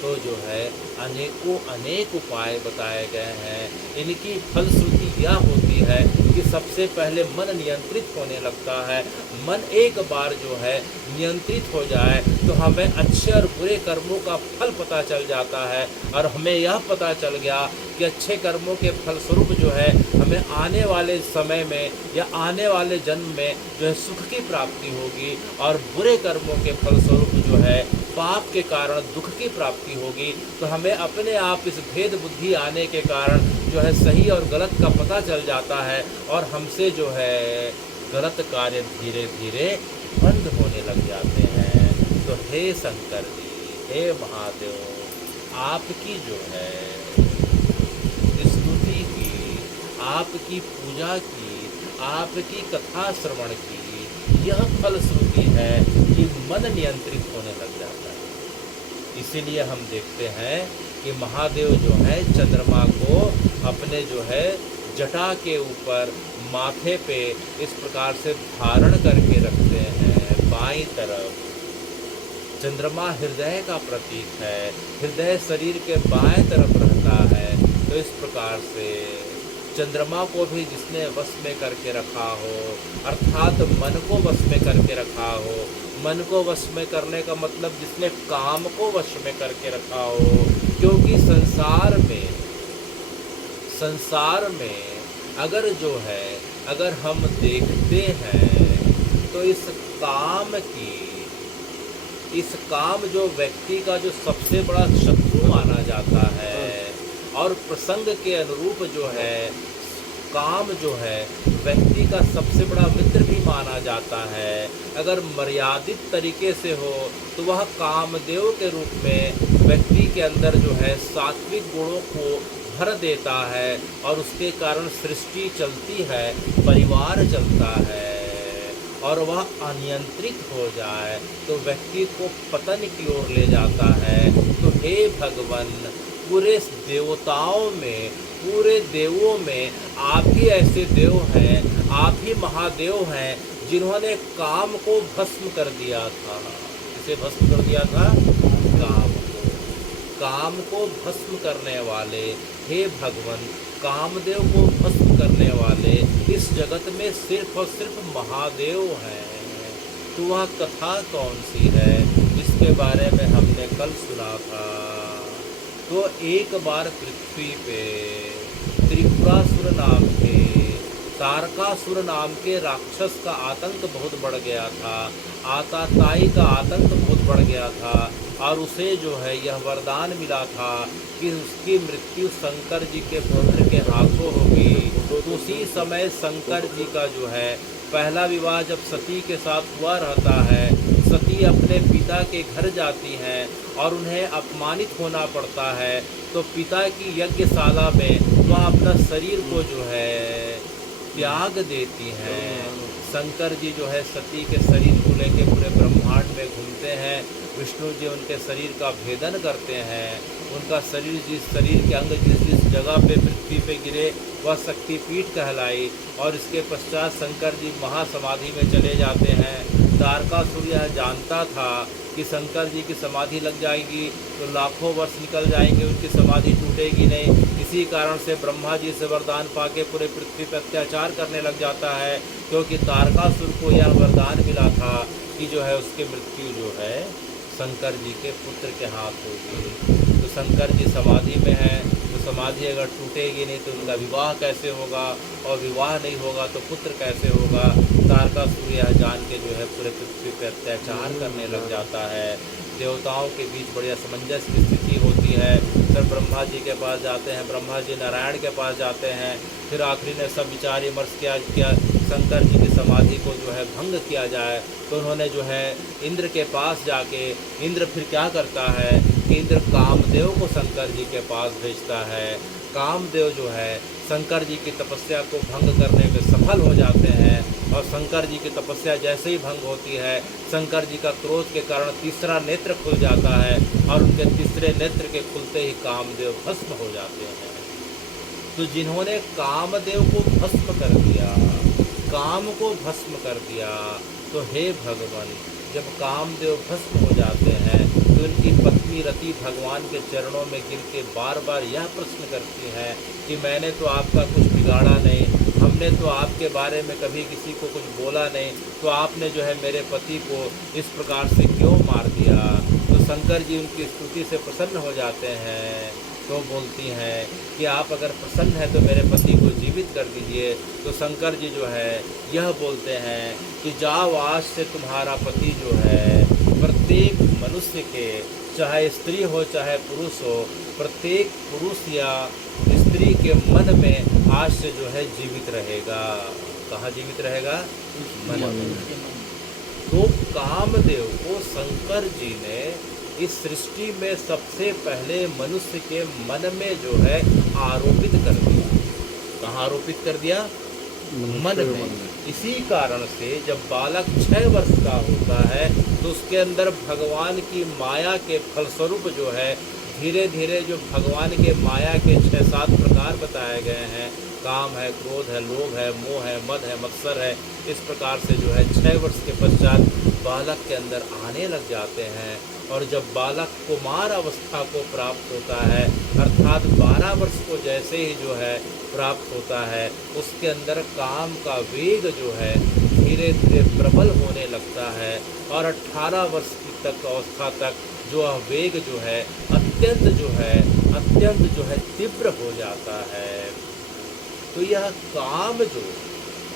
तो जो है अनेक उपाय बताए गए हैं। इनकी फलश्रुति यह होती है कि सबसे पहले मन नियंत्रित होने लगता है। मन एक बार जो है नियंत्रित हो जाए तो हमें अच्छे और बुरे कर्मों का फल पता चल जाता है, और हमें यह पता चल गया कि अच्छे कर्मों के फलस्वरूप जो है हमें आने वाले समय में या आने वाले जन्म में जो है सुख की प्राप्ति होगी, और बुरे कर्मों के फलस्वरूप जो है पाप के कारण दुख की प्राप्ति होगी। तो हमें अपने आप इस भेद बुद्धि आने के कारण जो है सही और गलत का पता चल जाता है, और हमसे जो है गलत कार्य धीरे धीरे बंद होने लग जाते हैं। तो हे शंकर जी, हे महादेव, आपकी जो है स्तुति आपकी पूजा की, आपकी कथा श्रवण की, यह फलश्रुति है कि मन नियंत्रित होने लग जाता है। इसीलिए हम देखते हैं कि महादेव जो है चंद्रमा को अपने जो है जटा के ऊपर माथे पे इस प्रकार से धारण करके रखते हैं। बाईं तरफ चंद्रमा हृदय का प्रतीक है, हृदय शरीर के बाएं तरफ रहता है। तो इस प्रकार से चंद्रमा को भी जिसने वश में करके रखा हो, अर्थात मन को वश में करके रखा हो, मन को वश में करने का मतलब जिसने काम को वश में करके रखा हो, क्योंकि संसार में अगर जो है अगर हम देखते हैं तो इस काम जो व्यक्ति का जो सबसे बड़ा शत्रु माना जाता है, और प्रसंग के अनुरूप जो है काम जो है व्यक्ति का सबसे बड़ा मित्र भी माना जाता है। अगर मर्यादित तरीके से हो तो वह कामदेव के रूप में व्यक्ति के अंदर जो है सात्विक गुणों को भर देता है, और उसके कारण सृष्टि चलती है, परिवार चलता है। और वह अनियंत्रित हो जाए तो व्यक्ति को पतन की ओर ले जाता है। तो हे भगवान, पूरे देवताओं में, पूरे देवों में आप ही ऐसे देव हैं, आप ही महादेव हैं जिन्होंने काम को भस्म कर दिया था। इसे भस्म कर दिया था काम को भस्म करने वाले हे भगवान, कामदेव को भस्म करने वाले इस जगत में सिर्फ और सिर्फ महादेव हैं। तो वह कथा कौन सी है जिसके बारे में हमने कल सुना था? तो एक बार पृथ्वी पे त्रिपुरासुर नाम के, तारकासुर नाम के राक्षस का आतंक बहुत बढ़ गया था, आताताई का आतंक बहुत बढ़ गया था, और उसे जो है यह वरदान मिला था कि उसकी मृत्यु शंकर जी के पुत्र के हाथों होगी। तो उसी समय शंकर जी का जो है पहला विवाह जब सती के साथ हुआ रहता है, सती अपने पिता के घर जाती हैं और उन्हें अपमानित होना पड़ता है। तो पिता की यज्ञशाला में वह अपना शरीर को जो है त्याग देती हैं। शंकर जी जो है सती के शरीर को लेकर पूरे ब्रह्मांड में घूमते हैं। विष्णु जी उनके शरीर का भेदन करते हैं। उनका जिस शरीर के अंग जिस जगह पे पृथ्वी पे गिरे वह शक्तिपीठ कहलाई, और इसके पश्चात शंकर जी महासमाधि में चले जाते हैं। तारकासुर यह जानता था कि शंकर जी की समाधि लग जाएगी तो लाखों वर्ष निकल जाएंगे, उनकी समाधि टूटेगी नहीं। इसी कारण से ब्रह्मा जी से वरदान पाके पूरे पृथ्वी पर अत्याचार करने लग जाता है, क्योंकि तारकासुर को यह वरदान मिला था कि जो है उसकी मृत्यु जो है शंकर जी के पुत्र के हाथ होगी। तो शंकर जी समाधि में हैं, तो समाधि अगर टूटेगी नहीं तो उनका विवाह कैसे होगा, और विवाह नहीं होगा तो पुत्र कैसे होगा। तारकासुर यह जान के जो है पूरे पृथ्वी पर अत्याचार करने लग जाता है। देवताओं के बीच बड़ी असमंजस की स्थिति होती है। फिर ब्रह्मा जी के पास जाते हैं, ब्रह्मा जी नारायण के पास जाते हैं। फिर आखिरी ने सब विचार विमर्श किया शंकर जी की समाधि को जो है भंग किया जाए। तो उन्होंने जो है इंद्र के पास जाके, इंद्र फिर क्या करता है कि इंद्र कामदेव को शंकर जी के पास भेजता है। कामदेव जो है शंकर जी की तपस्या को भंग करने में सफल हो जाते हैं, और शंकर जी की तपस्या जैसे ही भंग होती है, शंकर जी का क्रोध के कारण तीसरा नेत्र खुल जाता है, और उनके तीसरे नेत्र के खुलते ही कामदेव भस्म हो जाते हैं। तो जिन्होंने कामदेव को भस्म कर दिया, काम को भस्म कर दिया, तो हे भगवान, जब कामदेव भस्म हो जाते हैं तो उनकी पत्नी रति भगवान के चरणों में गिर के बार बार यह प्रश्न करती हैं कि मैंने तो आपका कुछ बिगाड़ा नहीं, हमने तो आपके बारे में कभी किसी को कुछ बोला नहीं, तो आपने जो है मेरे पति को इस प्रकार से क्यों मार दिया। तो शंकर जी उनकी स्तुति से प्रसन्न हो जाते हैं। तो बोलती हैं कि आप अगर प्रसन्न हैं तो मेरे पति को जीवित कर दीजिए। तो शंकर जी जो है यह बोलते हैं कि जाओ, आज से तुम्हारा पति जो है प्रत्येक मनुष्य के, चाहे स्त्री हो चाहे पुरुष हो, प्रत्येक पुरुष या स्त्री के मन में आज से जो है जीवित रहेगा। कहाँ जीवित रहेगा? मन में। तो कामदेव को शंकर जी ने इस सृष्टि में सबसे पहले मनुष्य के मन में जो है आरोपित कर दिया। कहाँ आरोपित कर दिया? मन में। इसी कारण से जब बालक 6 वर्ष का होता है तो उसके अंदर भगवान की माया के फलस्वरूप जो है धीरे धीरे जो भगवान के माया के 6-7 प्रकार बताए गए हैं, काम है, क्रोध है, लोभ है, मोह है, मद है, मत्सर है, इस प्रकार से जो है 6 वर्ष के पश्चात बालक के अंदर आने लग जाते हैं। और जब बालक कुमार अवस्था को प्राप्त होता है अर्थात 12 वर्ष को जैसे ही जो है प्राप्त होता है, उसके अंदर काम का वेग जो है धीरे धीरे प्रबल होने लगता है और 18 वर्ष की तक अवस्था तक जो वेग जो है अत्यंत जो है तीव्र हो जाता है। तो यह काम जो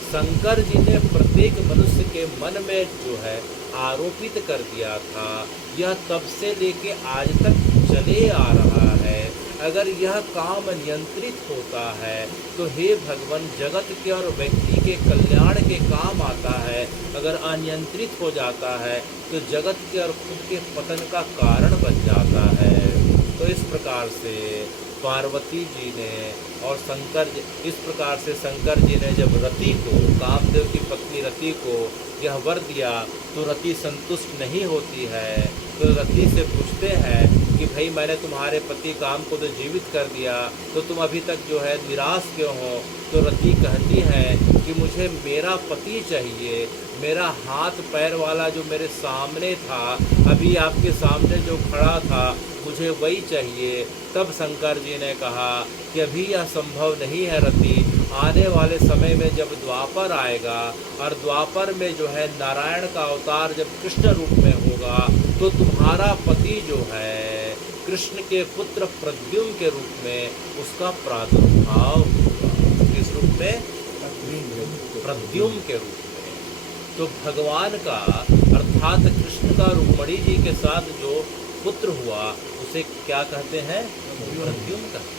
शंकर जी ने प्रत्येक मनुष्य के मन में जो है आरोपित कर दिया था, यह तब से लेके आज तक चले आ रहा है। अगर यह काम नियंत्रित होता है तो हे भगवान जगत के और व्यक्ति के कल्याण के काम आता है। अगर अनियंत्रित हो जाता है तो जगत के और खुद के पतन का कारण बन जाता है। तो इस प्रकार से पार्वती जी ने और इस प्रकार से शंकर जी ने जब रति को, कामदेव की पत्नी रति को यह वर दिया तो रति संतुष्ट नहीं होती है। तो रति से पूछते हैं कि भाई मैंने तुम्हारे पति काम को तो जीवित कर दिया, तो तुम अभी तक जो है निराश क्यों हो? तो रति कहती है कि मुझे मेरा पति चाहिए, मेरा हाथ पैर वाला जो मेरे सामने था, अभी आपके सामने जो खड़ा था, मुझे वही चाहिए। तब शंकर जी ने कहा कि अभी यह संभव नहीं है रति, आने वाले समय में जब द्वापर आएगा और द्वापर में जो है नारायण का अवतार जब कृष्ण रूप में होगा तो तुम्हारा पति जो है कृष्ण के पुत्र प्रद्युम्न के रूप में उसका प्रादुर्भाव होगा। किस रूप में? प्रद्युम्न के रूप में। तो भगवान का अर्थात कृष्ण का रुक्मणी जी के साथ जो पुत्र हुआ उसे क्या कहते हैं? प्रद्युम्न कहते हैं।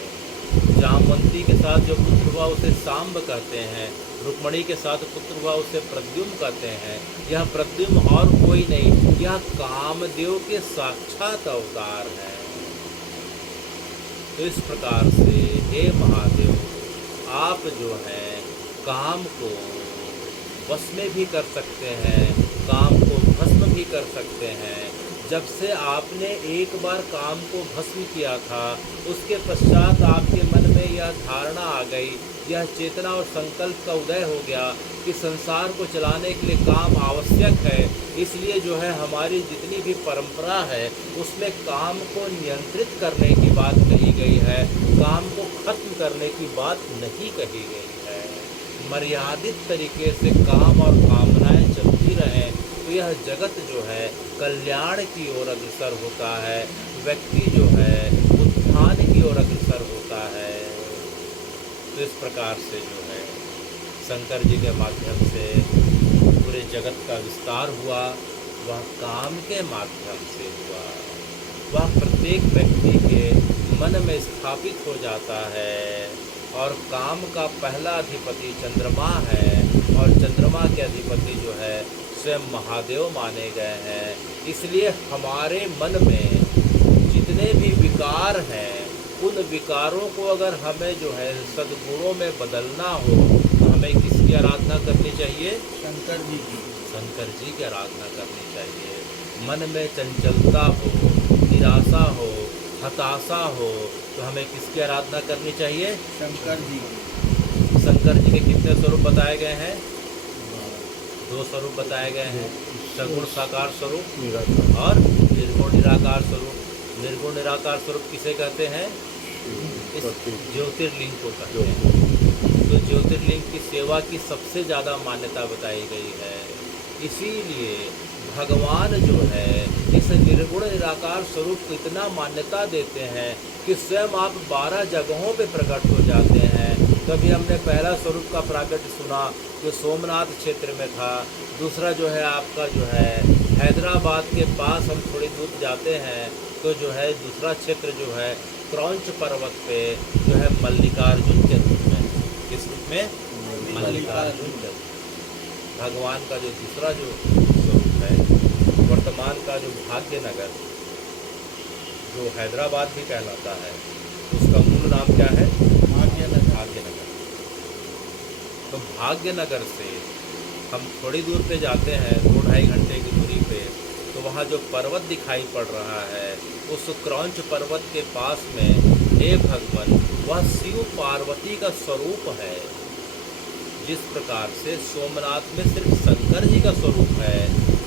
जामवंती के साथ जो पुत्र हुआ उसे सांब कहते हैं, रुक्मणी के साथ पुत्र हुआ उसे प्रद्युम्न कहते हैं। यह प्रद्युम्न और कोई नहीं, यह कामदेव के साक्षात अवतार है। तो इस प्रकार से हे महादेव, आप जो है काम को वश में भी कर सकते हैं, काम को भस्म भी कर सकते हैं। जब से आपने एक बार काम को भस्म किया था उसके पश्चात आपके मन में यह धारणा आ गई, यह चेतना और संकल्प का उदय हो गया कि संसार को चलाने के लिए काम आवश्यक है। इसलिए जो है हमारी जितनी भी परंपरा है उसमें काम को नियंत्रित करने की बात कही गई है, काम को खत्म करने की बात नहीं कही गई है। मर्यादित तरीके से काम और कामनाएं चलती रहें तो यह जगत जो है कल्याण की ओर अग्रसर होता है, व्यक्ति जो है उत्थान की ओर अग्रसर होता है। तो इस प्रकार से जो है शंकर जी के माध्यम से पूरे जगत का विस्तार हुआ, वह काम के माध्यम से हुआ, वह प्रत्येक व्यक्ति के मन में स्थापित हो जाता है। और काम का पहला अधिपति चंद्रमा है और चंद्रमा के अधिपति जो है स्वयं महादेव माने गए हैं। इसलिए हमारे मन में जितने भी विकार हैं उन विकारों को अगर हमें जो है सद्गुणों में बदलना हो तो हमें किसकी आराधना करनी चाहिए? शंकर जी की। शंकर जी की आराधना करनी चाहिए। मन में चंचलता हो, निराशा हो, हताशा हो तो हमें किसकी आराधना करनी चाहिए? शंकर जी की। शंकर जी के कितने स्वरूप बताए गए हैं? 2 स्वरूप बताए गए हैं, सगुण साकार स्वरूप और निर्गुण निराकार स्वरूप। निर्गुण निराकार स्वरूप किसे कहते हैं? इस ज्योतिर्लिंग को कहते हैं। तो ज्योतिर्लिंग की सेवा की सबसे ज़्यादा मान्यता बताई गई है। इसीलिए भगवान जो है इस निर्गुण निराकार स्वरूप को इतना मान्यता देते हैं कि स्वयं आप 12 जगहों पे प्रकट हो जाते हैं। कभी हमने पहला स्वरूप का प्राकट्य सुना जो सोमनाथ क्षेत्र में था, दूसरा जो है आपका जो है हैदराबाद के पास हम थोड़ी दूर जाते हैं तो जो है दूसरा क्षेत्र जो है क्रौंच पर्वत पे जो है मल्लिकार्जुन के रूप में। किस रूप में? मल्लिकार्जुन के रूप में। भगवान का जो दूसरा जो स्वरूप है, वर्तमान का जो भाग्यनगर जो हैदराबाद भी कहलाता है, उसका मूल नाम क्या है? भाग्यनगर। तो भाग्यनगर से हम थोड़ी दूर पे जाते हैं, 2-2.5 घंटे की दूरी पे, तो वहाँ जो पर्वत दिखाई पड़ रहा है, उस क्रौंच पर्वत के पास में हे भगवान, वह शिव पार्वती का स्वरूप है। जिस प्रकार से सोमनाथ में सिर्फ शंकर जी का स्वरूप है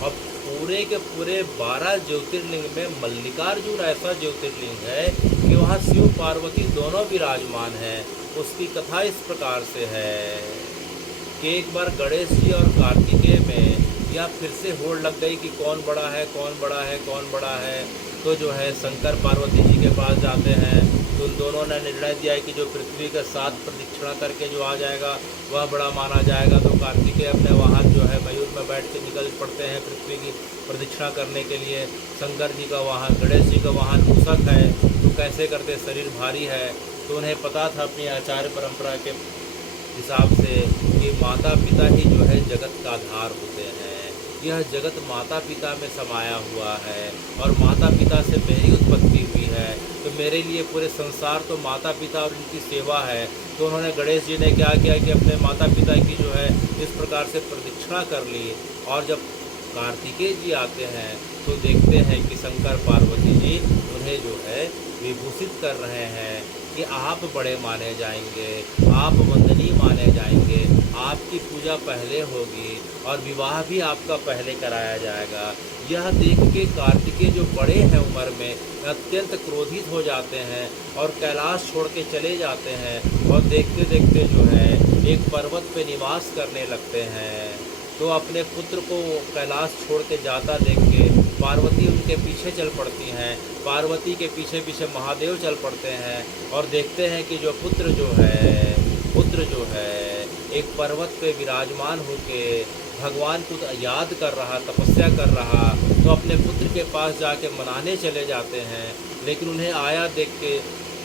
और पूरे के पूरे 12 ज्योतिर्लिंग में मल्लिकार्जुन ऐसा ज्योतिर्लिंग है कि वहाँ शिव पार्वती दोनों विराजमान हैं। उसकी कथा इस प्रकार से है कि एक बार गणेश जी और कार्तिकेय में या फिर से होड़ लग गई कि कौन बड़ा है, कौन बड़ा है, कौन बड़ा है। तो जो है शंकर पार्वती जी के पास जाते हैं, तो उन दोनों ने निर्णय दिया है कि जो पृथ्वी के 7 प्रदक्षिणा करके जो आ जाएगा वह बड़ा माना जाएगा। तो कार्तिकेय अपने वाहन जो है मयूर में बैठ के निकल पड़ते हैं पृथ्वी की प्रदक्षिणा करने के लिए। शंकर जी का वाहन, गणेश जी का वाहन मूषक है, तो कैसे करते, शरीर भारी है। तो उन्हें पता था अपनी आचार्य परंपरा के हिसाब से कि माता पिता ही जो है जगत का आधार होते हैं। यह जगत माता पिता में समाया हुआ है और माता पिता से मेरी उत्पत्ति हुई है, तो मेरे लिए पूरे संसार तो माता पिता और इनकी सेवा है। तो उन्होंने, गणेश जी ने क्या किया कि अपने माता पिता की जो है इस प्रकार से प्रदक्षिणा कर ली। और जब कार्तिकेय जी आते हैं तो देखते हैं कि शंकर पार्वती जी उन्हें जो है विभूषित कर रहे हैं कि आप बड़े माने जाएंगे, आप वंदनीय माने जाएंगे, आपकी पूजा पहले होगी और विवाह भी आपका पहले कराया जाएगा। यह देख के कार्तिकेय जो बड़े हैं उम्र में, अत्यंत क्रोधित हो जाते हैं और कैलाश छोड़ के चले जाते हैं और देखते देखते जो है एक पर्वत पे निवास करने लगते हैं। तो अपने पुत्र को कैलाश छोड़ के जाता देख के पार्वती उनके पीछे चल पड़ती हैं। पार्वती के पीछे पीछे महादेव चल पड़ते हैं और देखते हैं कि जो पुत्र जो है एक पर्वत पे विराजमान होके भगवान को याद कर रहा, तपस्या कर रहा। तो अपने पुत्र के पास जाके मनाने चले जाते हैं, लेकिन उन्हें आया देख के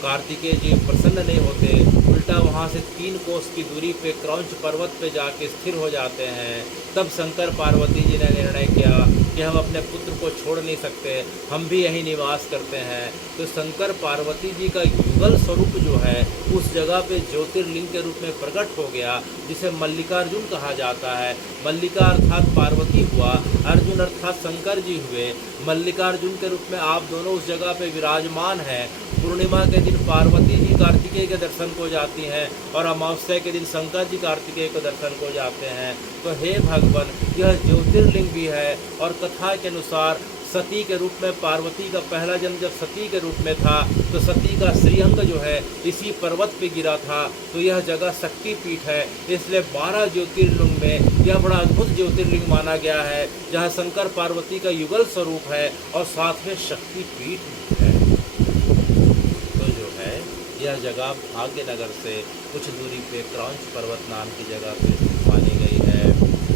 कार्तिकेय जी प्रसन्न नहीं होते, उल्टा वहाँ से 3 कोस की दूरी पे क्रौंच पर्वत पे जाके स्थिर हो जाते हैं। तब शंकर पार्वती जी ने निर्णय किया कि हम अपने पुत्र को छोड़ नहीं सकते, हम भी यहीं निवास करते हैं। तो शंकर पार्वती जी का युगल स्वरूप जो है उस जगह पे ज्योतिर्लिंग के रूप में प्रकट हो गया, जिसे मल्लिकार्जुन कहा जाता है। मल्लिका अर्थात पार्वती हुआ, अर्जुन अर्थात शंकर जी हुए। मल्लिकार्जुन के रूप में आप दोनों उस जगह पे विराजमान हैं। पूर्णिमा के दिन पार्वती जी कार्तिकेय के दर्शन को जाती हैं और अमावस्या के दिन शंकर जी कार्तिकेय के दर्शन को जाते हैं। तो हे भगवान, यह ज्योतिर्लिंग भी है और कथा के अनुसार सती के रूप में पार्वती का पहला जन्म जब सती के रूप में था तो सती का श्रीअंग जो है इसी पर्वत पे गिरा था। तो यह जगह शक्ति पीठ है, इसलिए 12 ज्योतिर्लिंग में यह बड़ा अद्भुत ज्योतिर्लिंग माना गया है, जहाँ शंकर पार्वती का युगल स्वरूप है और साथ में शक्ति पीठ भी है। तो जो है यह जगह भाग्यनगर से कुछ दूरी पे क्रौंच पर्वत नाम की जगह पे मानी गई है।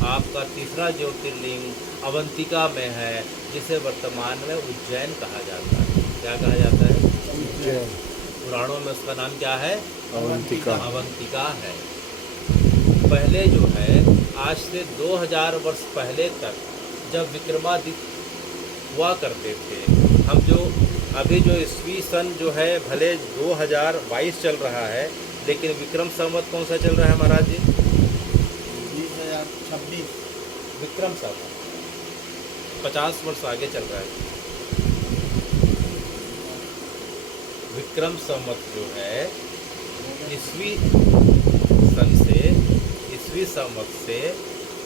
आपका तीसरा ज्योतिर्लिंग अवंतिका में है, जिसे वर्तमान में उज्जैन कहा जाता है। क्या कहा जाता है? उज्जैन। पुराणों में उसका नाम क्या है? अवंतिका। अवंतिका है। पहले जो है आज से 2000 वर्ष पहले तक जब विक्रमादित्य हुआ करते थे, हम जो अभी जो ईस्वी सन जो है भले 2022 चल रहा है, लेकिन विक्रम संवत कौन सा चल रहा है महाराज जी? 2026 विक्रम संवत 50 वर्ष आगे चल रहा है। विक्रम संवत जो है ईस्वी सन से, ईस्वी संवत से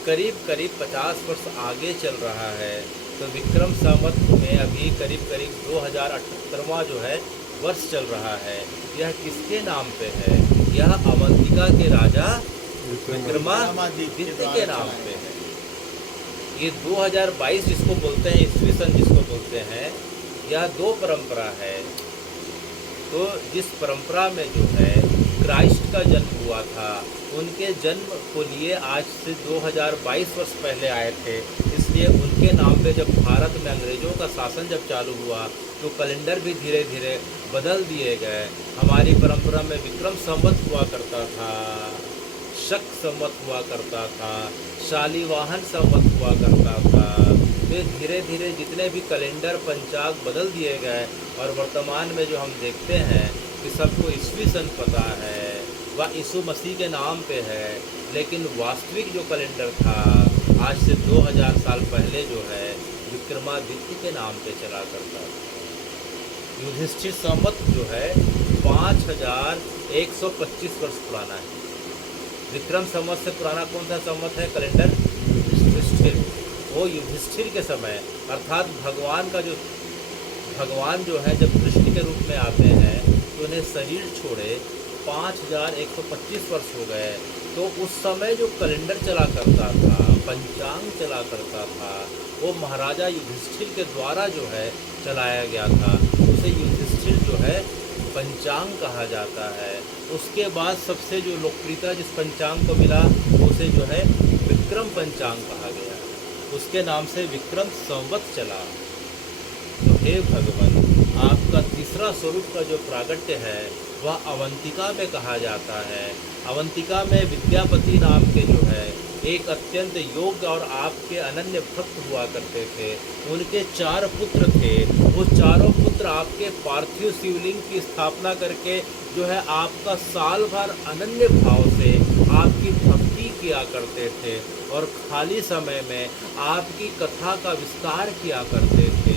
करीब करीब 50 वर्ष आगे चल रहा है। तो विक्रम संवत में अभी करीब करीब 2078वां जो है वर्ष चल रहा है। यह किसके नाम पे है? यह अवंतिका के राजा विक्रमादित्य के नाम पे है। ये 2022 जिसको बोलते हैं, ईस्वी सन जिसको बोलते हैं, यह 2 परंपरा है। तो जिस परंपरा में जो है क्राइस्ट का जन्म हुआ था, उनके जन्म को लिए आज से 2022 वर्ष पहले आए थे, इसलिए उनके नाम पे जब भारत में अंग्रेज़ों का शासन जब चालू हुआ तो कैलेंडर भी धीरे धीरे बदल दिए गए। हमारी परंपरा में विक्रम संवत हुआ करता था, शक संवत हुआ करता था, शालिवाहन संवत हुआ करता था। तो धीरे धीरे जितने भी कैलेंडर पंचांग बदल दिए गए और वर्तमान में जो हम देखते हैं कि सबको ईस्वी सन पता है, वह यीशु मसीह के नाम पे है, लेकिन वास्तविक जो कैलेंडर था आज से 2000 साल पहले जो है विक्रमादित्य के नाम पे चला करता था। युधिष्ठिर संवत जो है 5125 वर्ष पुराना है। विक्रम संवत से पुराना कौन सा संवत है कैलेंडर? युधिष्ठिर। वो युधिष्ठिर के समय अर्थात भगवान जो है जब कृष्ण के रूप में आते हैं तो उन्हें शरीर छोड़े 5125 वर्ष हो गए। तो उस समय जो कैलेंडर चला करता था, पंचांग चला करता था, वो महाराजा युधिष्ठिर के द्वारा जो है चलाया गया था। उसे युधिष्ठिर जो है पंचांग कहा जाता है। उसके बाद सबसे जो लोकप्रियता जिस पंचांग को मिला उसे जो है विक्रम पंचांग कहा गया। उसके नाम से विक्रम संवत चला। तो हे भगवान, आपका तीसरा स्वरूप का जो प्रागट्य है वह अवंतिका में कहा जाता है। अवंतिका में विद्यापति नाम के जो है एक अत्यंत योग्य और आपके अनन्य भक्त हुआ करते थे। उनके 4 पुत्र थे। वो चारों पुत्र आपके पार्थिव शिवलिंग की स्थापना करके जो है आपका साल भर अनन्य भाव से आपकी भक्ति किया करते थे और खाली समय में आपकी कथा का विस्तार किया करते थे।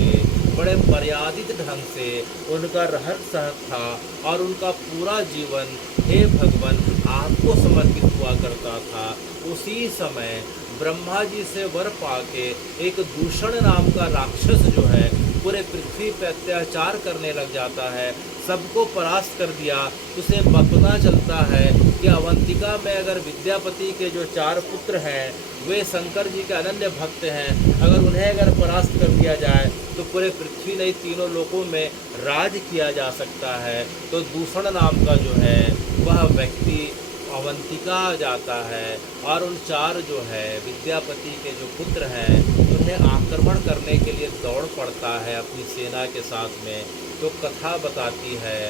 बड़े मर्यादित ढंग से उनका रहन सहन था और उनका पूरा जीवन हे भगवान आपको समर्पित हुआ करता था। उसी समय ब्रह्मा जी से वर पाके एक दूषण नाम का राक्षस जो है पूरे पृथ्वी पर अत्याचार करने लग जाता है। सबको परास्त कर दिया। उसे पता चलता है कि अवंतिका में अगर विद्यापति के जो 4 पुत्र हैं वे शंकर जी के अनन्य भक्त हैं, अगर उन्हें परास्त कर दिया जाए तो पूरे पृथ्वी नहीं तीनों लोकों में राज किया जा सकता है। तो दूषण नाम का जो है वह व्यक्ति अवंतिका जाता है और उन 4 जो है विद्यापति के जो पुत्र हैं उन्हें आक्रमण करने के लिए दौड़ पड़ता है अपनी सेना के साथ में। तो कथा बताती है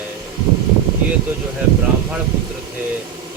ये तो जो है ब्राह्मण पुत्र थे,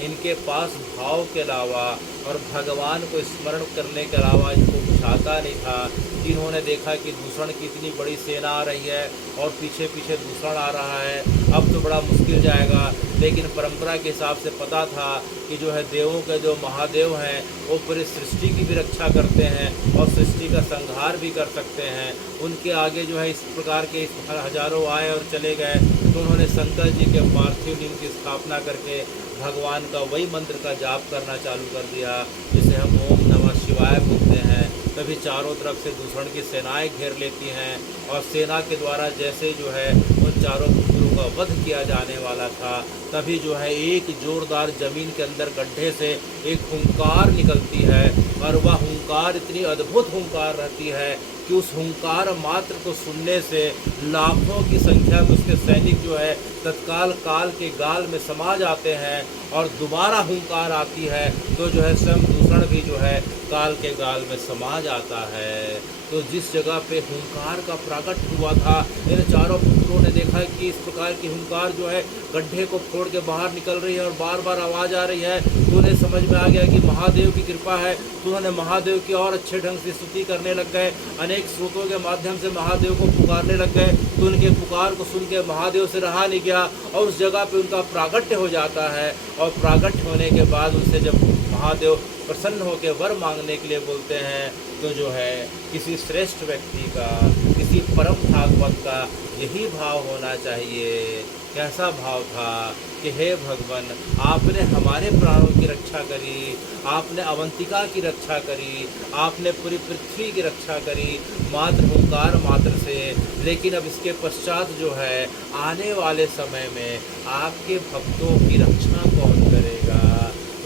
इनके पास भाव के अलावा और भगवान को स्मरण करने के अलावा इनको कुछ आता नहीं था। जिन्होंने देखा कि दूषण की इतनी बड़ी सेना आ रही है और पीछे पीछे दूषण आ रहा है, अब तो बड़ा मुश्किल जाएगा। लेकिन परंपरा के हिसाब से पता था कि जो है देवों के जो महादेव हैं वो पूरी सृष्टि की भी रक्षा करते हैं और सृष्टि का संहार भी कर सकते हैं। उनके आगे जो है इस प्रकार के हजारों आए और चले गए। तो उन्होंने शंकर जी के पार्थिव लिंग की स्थापना करके भगवान का वही मंत्र का जाप करना चालू कर दिया जिसे हम ओम नमः शिवाय बोलते हैं। तभी चारों तरफ से दूषण की सेनाएं घेर लेती हैं और सेना के द्वारा जैसे जो है उन चारों पुत्रों का वध किया जाने वाला था, तभी जो है एक जोरदार जमीन के अंदर गड्ढे से एक हुंकार निकलती है और वह हुंकार इतनी अद्भुत हुंकार रहती है कि उस हुंकार मात्र को सुनने से लाखों की संख्या में उसके सैनिक जो है तत्काल काल के गाल में समा जाते हैं और दोबारा हुंकार आती है तो जो है स्वयं दूषण भी जो है काल के गाल में समा जाता है। तो जिस जगह पे हुंकार का प्राकट हुआ था इन चारों पुत्रों ने देखा कि इस प्रकार की हुंकार जो है गड्ढे को फोड़ के बाहर निकल रही है और बार बार आवाज़ आ रही है। तो उन्हें समझ में आ गया कि महादेव की कृपा है। तो उन्होंने महादेव की और अच्छे ढंग से स्तुति करने लग गए। अनेक स्रोतों के माध्यम से महादेव को पुकारने लग गए। तो उनके पुकार को सुन के महादेव से रहा नहीं गया और उस जगह पे उनका प्रागट्य हो जाता है। और प्रागट्य होने के बाद उनसे जब महादेव प्रसन्न होकर वर मांगने के लिए बोलते हैं तो जो है किसी श्रेष्ठ व्यक्ति का, किसी परम भागवत का यही भाव होना चाहिए। कैसा भाव था कि हे भगवान आपने हमारे प्राणों की रक्षा करी, आपने अवंतिका की रक्षा करी, आपने पूरी पृथ्वी की रक्षा करी मात्र हुंकार मात्र से। लेकिन अब इसके पश्चात जो है आने वाले समय में आपके भक्तों की रक्षा कौन करेगा?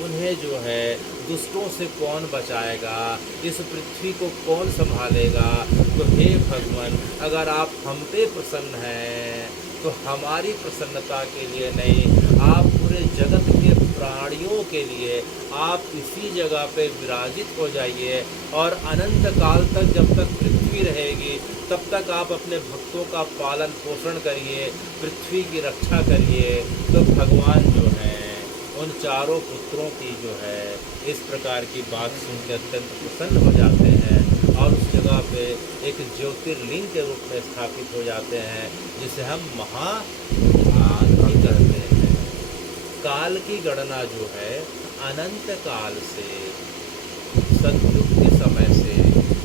उन्हें जो है दुष्टों से कौन बचाएगा? इस पृथ्वी को कौन संभालेगा? तो हे भगवान अगर आप हम पे प्रसन्न हैं तो हमारी प्रसन्नता के लिए नहीं, आप पूरे जगत के प्राणियों के लिए आप इसी जगह पे विराजित हो जाइए और अनंत काल तक जब तक पृथ्वी रहेगी तब तक आप अपने भक्तों का पालन पोषण करिए, पृथ्वी की रक्षा करिए। तो भगवान जो है उन चारों पुत्रों की जो है इस प्रकार की बात सुन के अत्यंत प्रसन्न हो जाते हैं और उस जगह पे एक ज्योतिर्लिंग के रूप में स्थापित हो जाते हैं जिसे हम महाध्यान भी कहते हैं। काल की गणना जो है अनंत काल से, सतयुग के समय से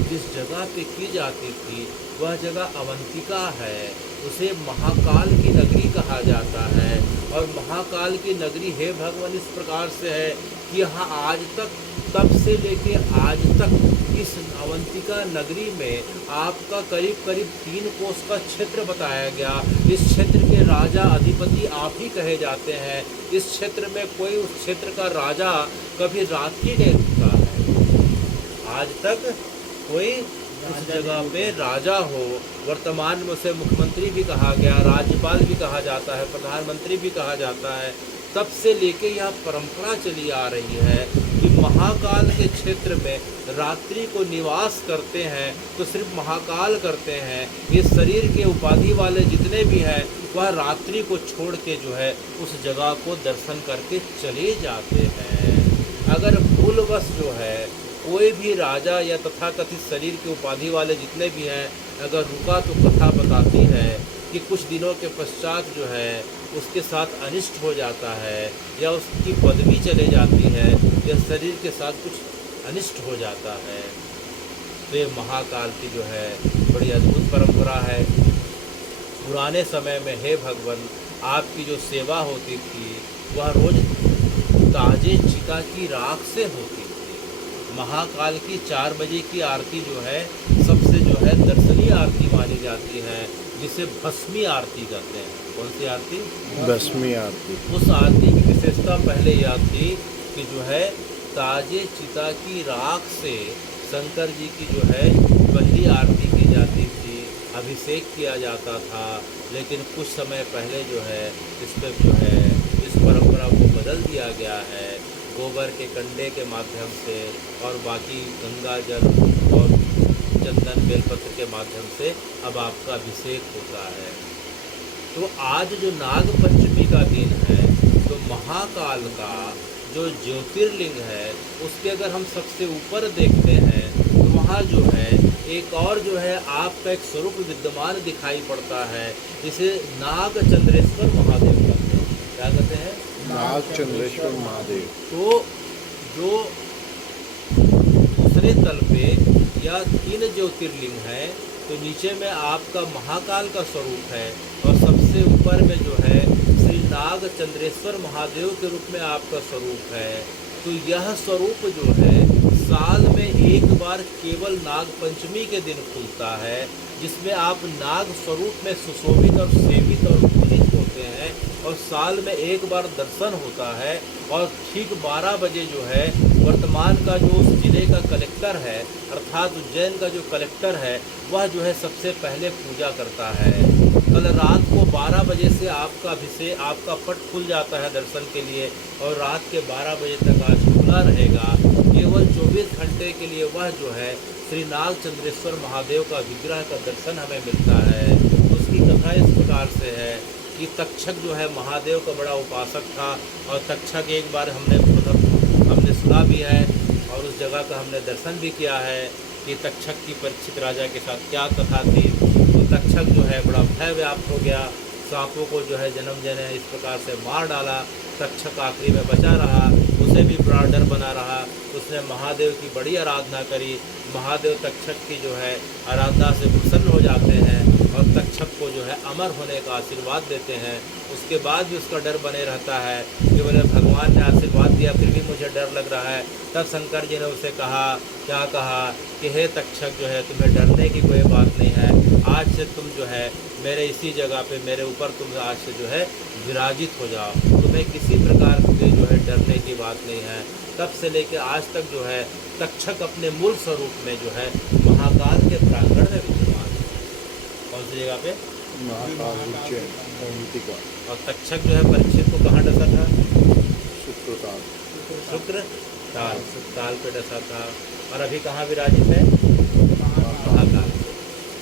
जिस जगह पे की जाती थी वह जगह अवंतिका है। उसे महाकाल की नगरी कहा जाता है। और महाकाल की नगरी हे भगवान इस प्रकार से है कि यहाँ आज तक, तब से लेके आज तक इस अवंतिका नगरी में आपका करीब करीब 3 कोस का क्षेत्र बताया गया। इस क्षेत्र के राजा अधिपति आप ही कहे जाते हैं। इस क्षेत्र में कोई उस क्षेत्र का राजा कभी रात्रि नहीं रुकता है। आज तक कोई उस जगह पे राजा हो, वर्तमान में उसे मुख्यमंत्री भी कहा गया, राज्यपाल भी कहा जाता है, प्रधानमंत्री भी कहा जाता है। तब से लेके यह परंपरा चली आ रही है कि महाकाल के क्षेत्र में रात्रि को निवास करते हैं तो सिर्फ महाकाल करते हैं। ये शरीर के उपाधि वाले जितने भी हैं वह रात्रि को छोड़ के जो है उस जगह को दर्शन करके चले जाते हैं। अगर भूलवश जो है कोई भी राजा या तथाकथित शरीर के उपाधि वाले जितने भी हैं अगर रुका तो कथा बताती है कि कुछ दिनों के पश्चात जो है उसके साथ अनिष्ट हो जाता है या उसकी पदवी चले जाती है या शरीर के साथ कुछ अनिष्ट हो जाता है। तो ये महाकाल की जो है बड़ी अद्भुत परंपरा है। पुराने समय में हे भगवान आपकी जो सेवा होती थी वह रोज ताजे चिता की राख से होती थी। महाकाल की 4 बजे की आरती जो है सबसे जो है दर्शनीय आरती मानी जाती है, जिसे भस्मी आरती कहते हैं। कौन सी आरती? भस्मी आरती। उस आरती की विशेषता पहले यह थी कि जो है ताजे चिता की राख से शंकर जी की जो है पहली आरती की जाती थी, अभिषेक किया जाता था। लेकिन कुछ समय पहले जो है इस पर जो है इस परंपरा को बदल दिया गया है। गोबर के कंडे के माध्यम से और बाकी गंगा जल और चंदन बेलपत्र के माध्यम से अब आपका अभिषेक होता है। तो आज जो नाग पंचमी का दिन है तो महाकाल का जो ज्योतिर्लिंग है उसके अगर हम सबसे ऊपर देखते हैं तो वहाँ जो है एक और जो है आपका एक स्वरूप विद्यमान दिखाई पड़ता है, जिसे नाग चंद्रेश्वर महादेव कहते हैं। क्या कहते हैं? नाग चंद्रेश्वर महादेव। तो जो दूसरे तल पे या 3 ज्योतिर्लिंग है तो नीचे में आपका महाकाल का स्वरूप है और सबसे ऊपर में जो है श्री नाग चंद्रेश्वर महादेव के रूप में आपका स्वरूप है। तो यह स्वरूप जो है साल में एक बार केवल नाग पंचमी के दिन खुलता है, जिसमें आप नाग स्वरूप में सुशोभित और सेवित और पूजित होते हैं और साल में एक बार दर्शन होता है। और ठीक 12 बजे जो है वर्तमान का जो उस जिले का कलेक्टर है अर्थात उज्जैन का जो कलेक्टर है वह जो है सबसे पहले पूजा करता है। कल रात को 12 बजे से आपका अभिषेक, आपका पट खुल जाता है दर्शन के लिए और रात के 12 बजे तक आज खुला रहेगा। केवल 24 घंटे के लिए वह जो है श्री नाग चंद्रेश्वर महादेव का विग्रह का दर्शन हमें मिलता है। उसकी कथा इस प्रकार से है कि तक्षक जो है महादेव का बड़ा उपासक था और तक्षक एक बार हमने सुना भी है और उस जगह का हमने दर्शन भी किया है कि तक्षक की परीक्षित राजा के साथ क्या कथा थी। तो तक्षक जो है बड़ा भय व्याप्त हो गया, सांपों को जो है जन्म जने इस प्रकार से मार डाला। तक्षक आखिरी में बचा रहा, उसे भी बड़ा डर बना रहा। उसने महादेव की बड़ी आराधना करी। महादेव तक्षक की जो है आराधना से प्रसन्न हो जाते हैं और तक्षक को जो है अमर होने का आशीर्वाद देते हैं। उसके बाद भी उसका डर बने रहता है कि बोले भगवान ने आशीर्वाद दिया फिर भी मुझे डर लग रहा है। तब शंकर जी ने उसे कहा, क्या कहा कि हे तक्षक जो है तुम्हें डरने की कोई बात नहीं है, आज से तुम जो है मेरे इसी जगह पे मेरे ऊपर तुम आज से जो है विराजित हो जाओ, तुम्हें किसी प्रकार के जो है डरने की बात नहीं है। तब से लेकर आज तक जो है तक्षक अपने मूल स्वरूप में जो है महाकाल के प्रांगण में विद्यमान है। कौन सी जगह पे? महाकाल उज्जैन अवंतिका। और तक्षक जो है परीक्षित को कहाँ डसा था? शुक्रताल। शुक्र ताल, ताल पे डसा था। और अभी कहाँ विराजित है? महाकाल।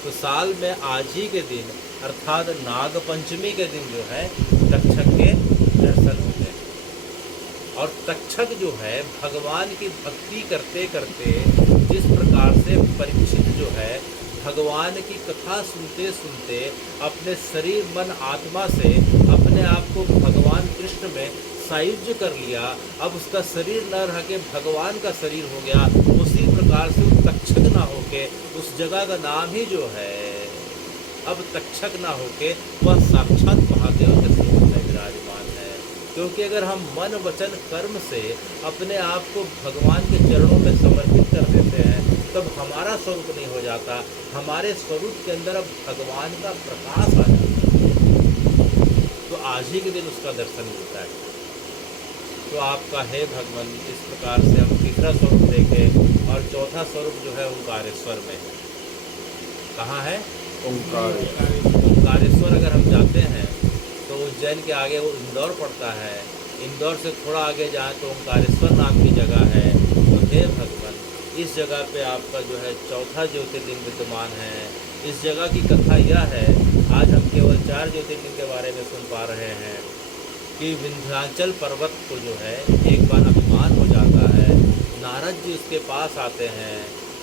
तो साल में आज ही के दिन अर्थात नाग पंचमी के दिन जो है तक्षक के दर्शन होते हैं। और तक्षक जो है भगवान की भक्ति करते करते जिस प्रकार से परीक्षित जो है भगवान की कथा सुनते सुनते अपने शरीर मन आत्मा से अपने आप को भगवान कृष्ण में सायुज्य कर लिया, अब उसका शरीर न रह के भगवान का शरीर हो गया, उसी प्रकार से तक्षक ना होके उस जगह का नाम ही जो है अब तक्षक ना होके वह साक्षात महादेव के स्वरूप में विराजमान है। क्योंकि अगर हम मन वचन कर्म से अपने आप को भगवान के चरणों में समर्पित कर देते हैं, तब हमारा स्वरूप नहीं हो जाता, हमारे स्वरूप के अंदर अब भगवान का प्रकाश आ जाता है। तो आज ही के दिन उसका दर्शन मिलता है। तो आपका है भगवान, इस प्रकार से हम तीसरा स्वरूप देखें और चौथा स्वरूप जो है ओंकारेश्वर में है। कहाँ है? ओंकार ओंकारेश्वर अगर हम जाते हैं तो उज्जैन के आगे वो इंदौर पड़ता है, इंदौर से थोड़ा आगे जाएं तो ओंकारेश्वर नाम की जगह है। तो हे भगवान, इस जगह पे आपका जो है चौथा ज्योतिर्लिंग विद्यमान है। इस जगह की कथा यह है, आज हम केवल 4 ज्योतिर्लिंग के बारे में सुन पा रहे हैं कि विंध्याचल पर्वत को जो है एक बार अभिमान हो जाता है, नारद जी उसके पास आते हैं,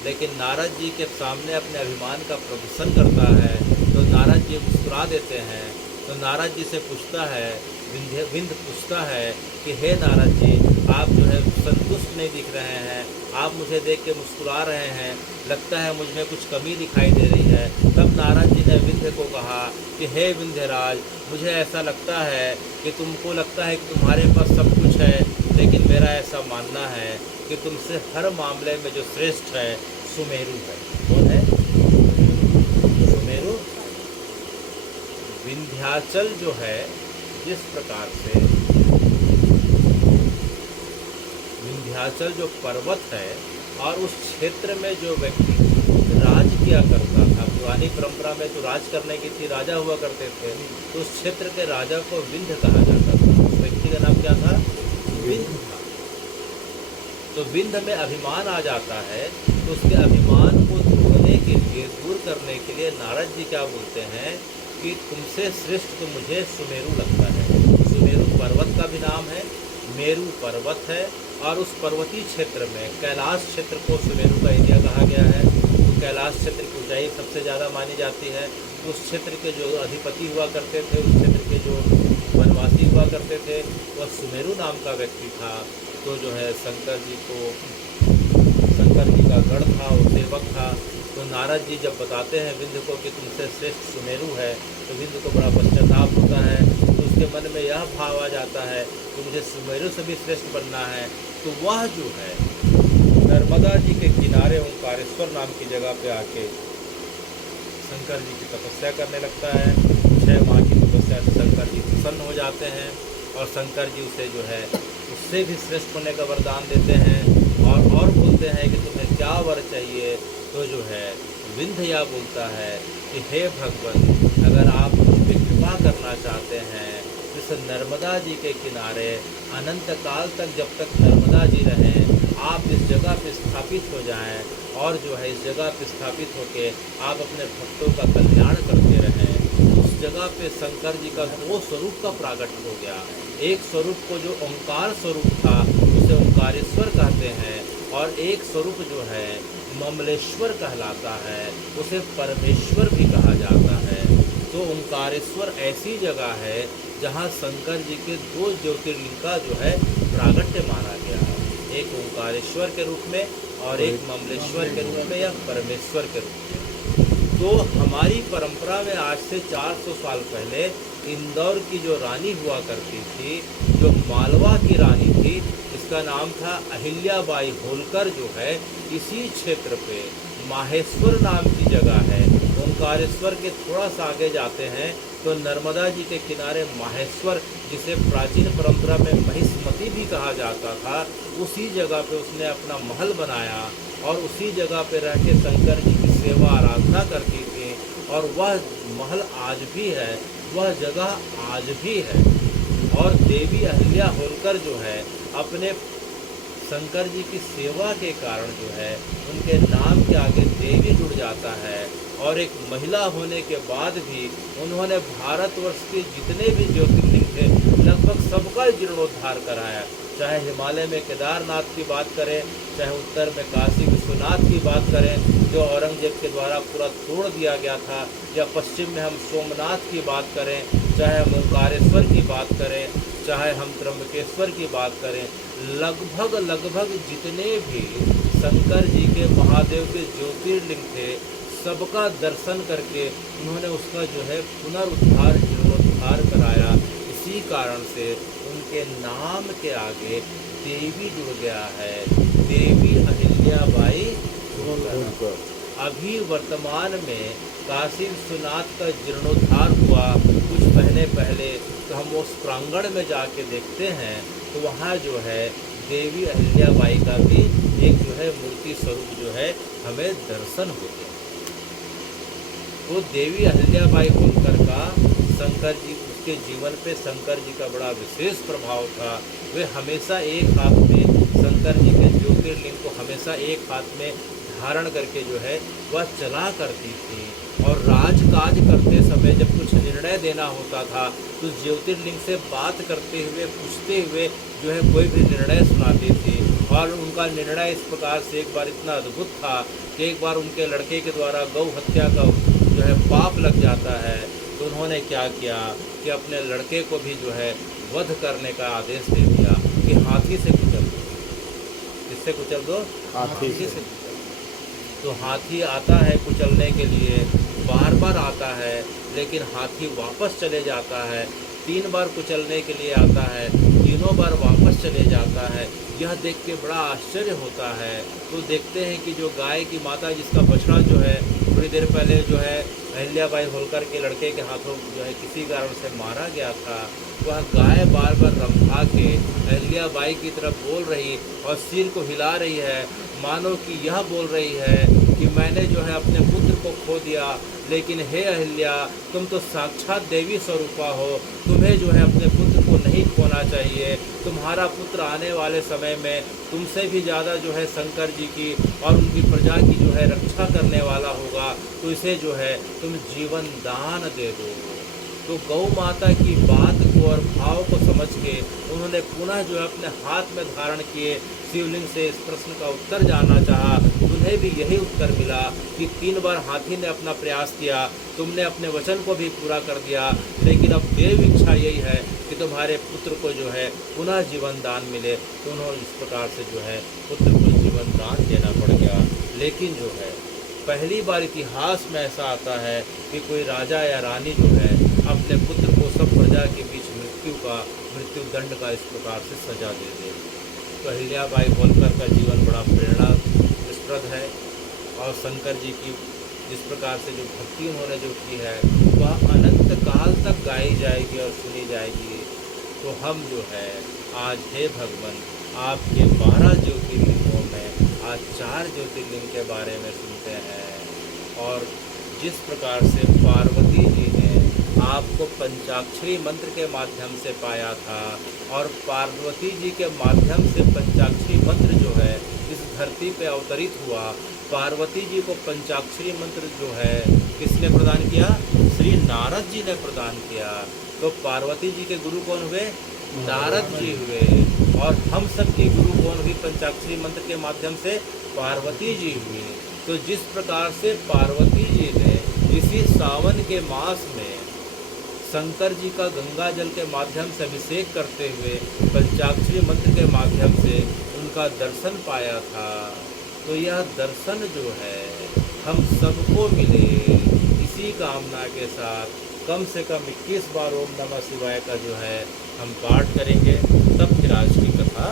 लेकिन नारद जी के सामने अपने अभिमान का प्रदर्शन करता है तो नारद जी मुस्कुरा देते हैं। तो नारद जी से पूछता है, विंध्य पूछता है कि हे नारद जी, आप जो है संतुष्ट नहीं दिख रहे हैं, आप मुझे देख के मुस्कुरा रहे हैं, लगता है मुझ में कुछ कमी दिखाई दे रही है। तब नारद जी ने विंध्य को कहा कि हे विंध्यराज, मुझे ऐसा लगता है कि तुमको लगता है कि तुम्हारे पास सब कुछ है, लेकिन मेरा ऐसा मानना है कि तुमसे हर मामले में जो श्रेष्ठ है सुमेरु है। कौन है? सुमेरु। विंध्याचल जो है, जिस प्रकार से विंध्याचल जो पर्वत है और उस क्षेत्र में जो व्यक्ति राज किया करता था, पुरानी परंपरा में तो राज करने की थी, राजा हुआ करते थे, तो उस क्षेत्र के राजा को विंध्य कहा जाता था। उस व्यक्ति का नाम क्या था? विंध्य था। तो विंध्य में अभिमान आ जाता है, तो उसके अभिमान को धोने के लिए, दूर करने के लिए नारद जी क्या बोलते हैं कि तुमसे श्रेष्ठ तो मुझे सुमेरु लगता है। सुमेरु पर्वत का भी नाम है, मेरु पर्वत है, और उस पर्वतीय क्षेत्र में कैलाश क्षेत्र को सुमेरु का एरिया कहा गया है। तो कैलाश क्षेत्र की ऊंचाई सबसे ज़्यादा मानी जाती है। तो उस क्षेत्र के जो अधिपति हुआ करते थे, उस क्षेत्र के जो वनवासी हुआ करते थे, वह सुमेरु नाम का व्यक्ति था। तो जो है शंकर जी का गढ़ था, वो सेवक था। तो नारद जी जब बताते हैं विंध्य को कि तुमसे श्रेष्ठ सुमेरु है, तो विंध्य को बड़ा पश्चाताप होता है। तो उसके मन में यह भाव आ जाता है कि मुझे सुमेरु से भी श्रेष्ठ बनना है। तो वह जो है नर्मदा जी के किनारे ओंकारेश्वर नाम की जगह पे आके शंकर जी की तपस्या करने लगता है। 6 माह की तपस्या से शंकर जी प्रसन्न हो जाते हैं और शंकर जी उसे जो है उससे भी श्रेष्ठ होने का वरदान देते हैं और बोलते हैं कि तुम्हें क्या वर चाहिए। तो जो है विंध्य यह बोलता है कि हे भगवान, अगर आप मुझ पे कृपा करना चाहते हैं, इस नर्मदा जी के किनारे अनंत काल तक, जब तक नर्मदा जी रहें, आप इस जगह पे स्थापित हो जाएं और जो है इस जगह पे स्थापित होके आप अपने भक्तों का कल्याण करते रहें। उस जगह पे शंकर जी का 2 स्वरूप का प्रागट हो गया। एक स्वरूप को जो ओंकार स्वरूप था उसे ओंकारेश्वर कहते हैं, और एक स्वरूप जो है ममलेश्वर कहलाता है, उसे परमेश्वर भी कहा जाता है। तो ओंकारेश्वर ऐसी जगह है जहाँ शंकर जी के 2 ज्योतिर्लिंग का जो है प्रागट्य माना गया है, एक ओंकारेश्वर के रूप में और एक ममलेश्वर के रूप में या परमेश्वर के रूप में। तो हमारी परंपरा में आज से 400 साल पहले इंदौर की जो रानी हुआ करती थी, जो मालवा की रानी थी, इसका नाम था अहिल्याबाई होलकर, जो है इसी क्षेत्र पे माहेश्वर नाम की जगह है। ओंकारेश्वर के थोड़ा सा आगे जाते हैं तो नर्मदा जी के किनारे माहेश्वर, जिसे प्राचीन परंपरा में महिष्मती भी कहा जाता था, उसी जगह पे उसने अपना महल बनाया और उसी जगह पे रह के शंकर जी की सेवा आराधना करती थी। और वह महल आज भी है, वह जगह आज भी है। और देवी अहिल्या होलकर जो है अपने शंकर जी की सेवा के कारण जो है उनके नाम के आगे देवी जुड़ जाता है। और एक महिला होने के बाद भी उन्होंने भारतवर्ष के जितने भी ज्योतिर्लिंग थे लगभग सबका जीर्णोद्धार कराया। चाहे हिमालय में केदारनाथ की बात करें, चाहे उत्तर में काशी विश्वनाथ की बात करें जो औरंगजेब के द्वारा पूरा तोड़ दिया गया था, या पश्चिम में हम सोमनाथ की बात करें, चाहे हम ओंकारेश्वर की बात करें, चाहे हम त्र्यंबकेश्वर की बात करें, लगभग जितने भी शंकर जी के महादेव के ज्योतिर्लिंग थे, सबका दर्शन करके उन्होंने उसका जो है पुनरुद्धार जीर्णोद्धार कराया। इसी कारण से उनके नाम के आगे देवी जुड़ गया है, देवी अहिल्याबाई होलकर। होलकर। अभी वर्तमान में काशी विश्वनाथ का जीर्णोद्धार हुआ कुछ महीने पहले, तो हम उस प्रांगण में जाके देखते हैं तो वहाँ जो है देवी अहिल्याबाई का भी एक जो है मूर्ति स्वरूप जो है हमें दर्शन होते हैं। तो देवी अहिल्याबाई होलकर का शंकर जी, उसके जीवन पे शंकर जी का बड़ा विशेष प्रभाव था। वे हमेशा एक हाथ में शंकर जी के ज्योतिर्लिंग को हमेशा एक हाथ में धारण करके जो है वह चला करती थी, और राजकाज करते समय जब कुछ निर्णय देना होता था तो ज्योतिर्लिंग से बात करते हुए, पूछते हुए जो है कोई भी निर्णय सुनाती थी। और उनका निर्णय इस प्रकार से एक बार इतना अद्भुत था कि एक बार उनके लड़के के द्वारा गौ हत्या का जो है पाप लग जाता है, तो उन्होंने क्या किया कि अपने लड़के को भी जो है वध करने का आदेश दे दिया कि हाथी से कुचल दो। किससे कुचल दो? हाथी से। कुचल। तो हाथी आता है कुचलने के लिए, बार बार आता है, लेकिन हाथी वापस चले जाता है। 3 बार कुचलने के लिए आता है, तीनों बार वापस चले जाता है। यह देख के बड़ा आश्चर्य होता है। तो देखते हैं कि जो गाय की माता, जिसका बछड़ा जो है थोड़ी देर पहले जो है अहिल्याबाई होलकर के लड़के के हाथों जो है किसी कारण से मारा गया था, वह गाय बार बार रंभा के अहिल्याबाई की तरफ बोल रही और सिर को हिला रही है, मानो कि यह बोल रही है कि मैंने जो है अपने पुत्र को खो दिया, लेकिन हे अहिल्या, तुम तो साक्षात देवी स्वरूपा हो, तुम्हें जो है अपने पुत्र को नहीं खोना चाहिए। तुम्हारा पुत्र आने वाले समय में तुमसे भी ज़्यादा जो है शंकर जी की और उनकी प्रजा की जो है रक्षा करने वाला होगा, तो इसे जो है तुम जीवन दान दे दो। तो गौ माता की बात को और भाव को समझ के उन्होंने पुनः जो है अपने हाथ में धारण किए शिवलिंग से इस प्रश्न का उत्तर जानना चाहा। उन्हें भी यही उत्तर मिला कि 3 बार हाथी ने अपना प्रयास किया, तुमने अपने वचन को भी पूरा कर दिया, लेकिन अब देव इच्छा यही है कि तुम्हारे पुत्र को जो है पुनः जीवन दान मिले। तो उन्होंने इस प्रकार से जो है पुत्र को जीवन दान देना पड़ गया। लेकिन जो है पहली बार इतिहास में ऐसा आता है कि कोई राजा या रानी जो है अपने पुत्र को सब प्रजा के बीच मृत्यु दंड का इस प्रकार से सजा दे दे। तो अहिल्याबाई होलकर का जीवन बड़ा प्रेरणास्पद है, और शंकर जी की जिस प्रकार से जो भक्ति उन्होंने जो की है वह अनंत काल तक गाई जाएगी और सुनी जाएगी। तो हम जो है आज हे भगवान आपके 12 ज्योतिर्लिंगों में आज 4 ज्योतिर्लिंग के बारे में सुनते हैं, और जिस प्रकार से पार्वती जी ने आपको पंचाक्षरी मंत्र के माध्यम से पाया था, और पार्वती जी के माध्यम से पंचाक्षरी मंत्र जो है इस धरती पे अवतरित हुआ। पार्वती जी को पंचाक्षरी मंत्र जो है किसने प्रदान किया? श्री नारद जी ने प्रदान किया। तो पार्वती जी के गुरु कौन हुए? नारद जी हुए। और हम सब की गुरु कौन हुई पंचाक्षरी मंत्र के माध्यम से? पार्वती जी हुई। तो जिस प्रकार से पार्वती जी ने इसी सावन के मास में शंकर जी का गंगा जल के माध्यम से अभिषेक करते हुए पंचाक्षरी मंत्र के माध्यम से उनका दर्शन पाया था, तो यह दर्शन जो है हम सबको मिले, इसी कामना के साथ कम से कम 21 बार ओम नमः शिवाय का जो है हम पाठ करेंगे, तब फिर आज की कथा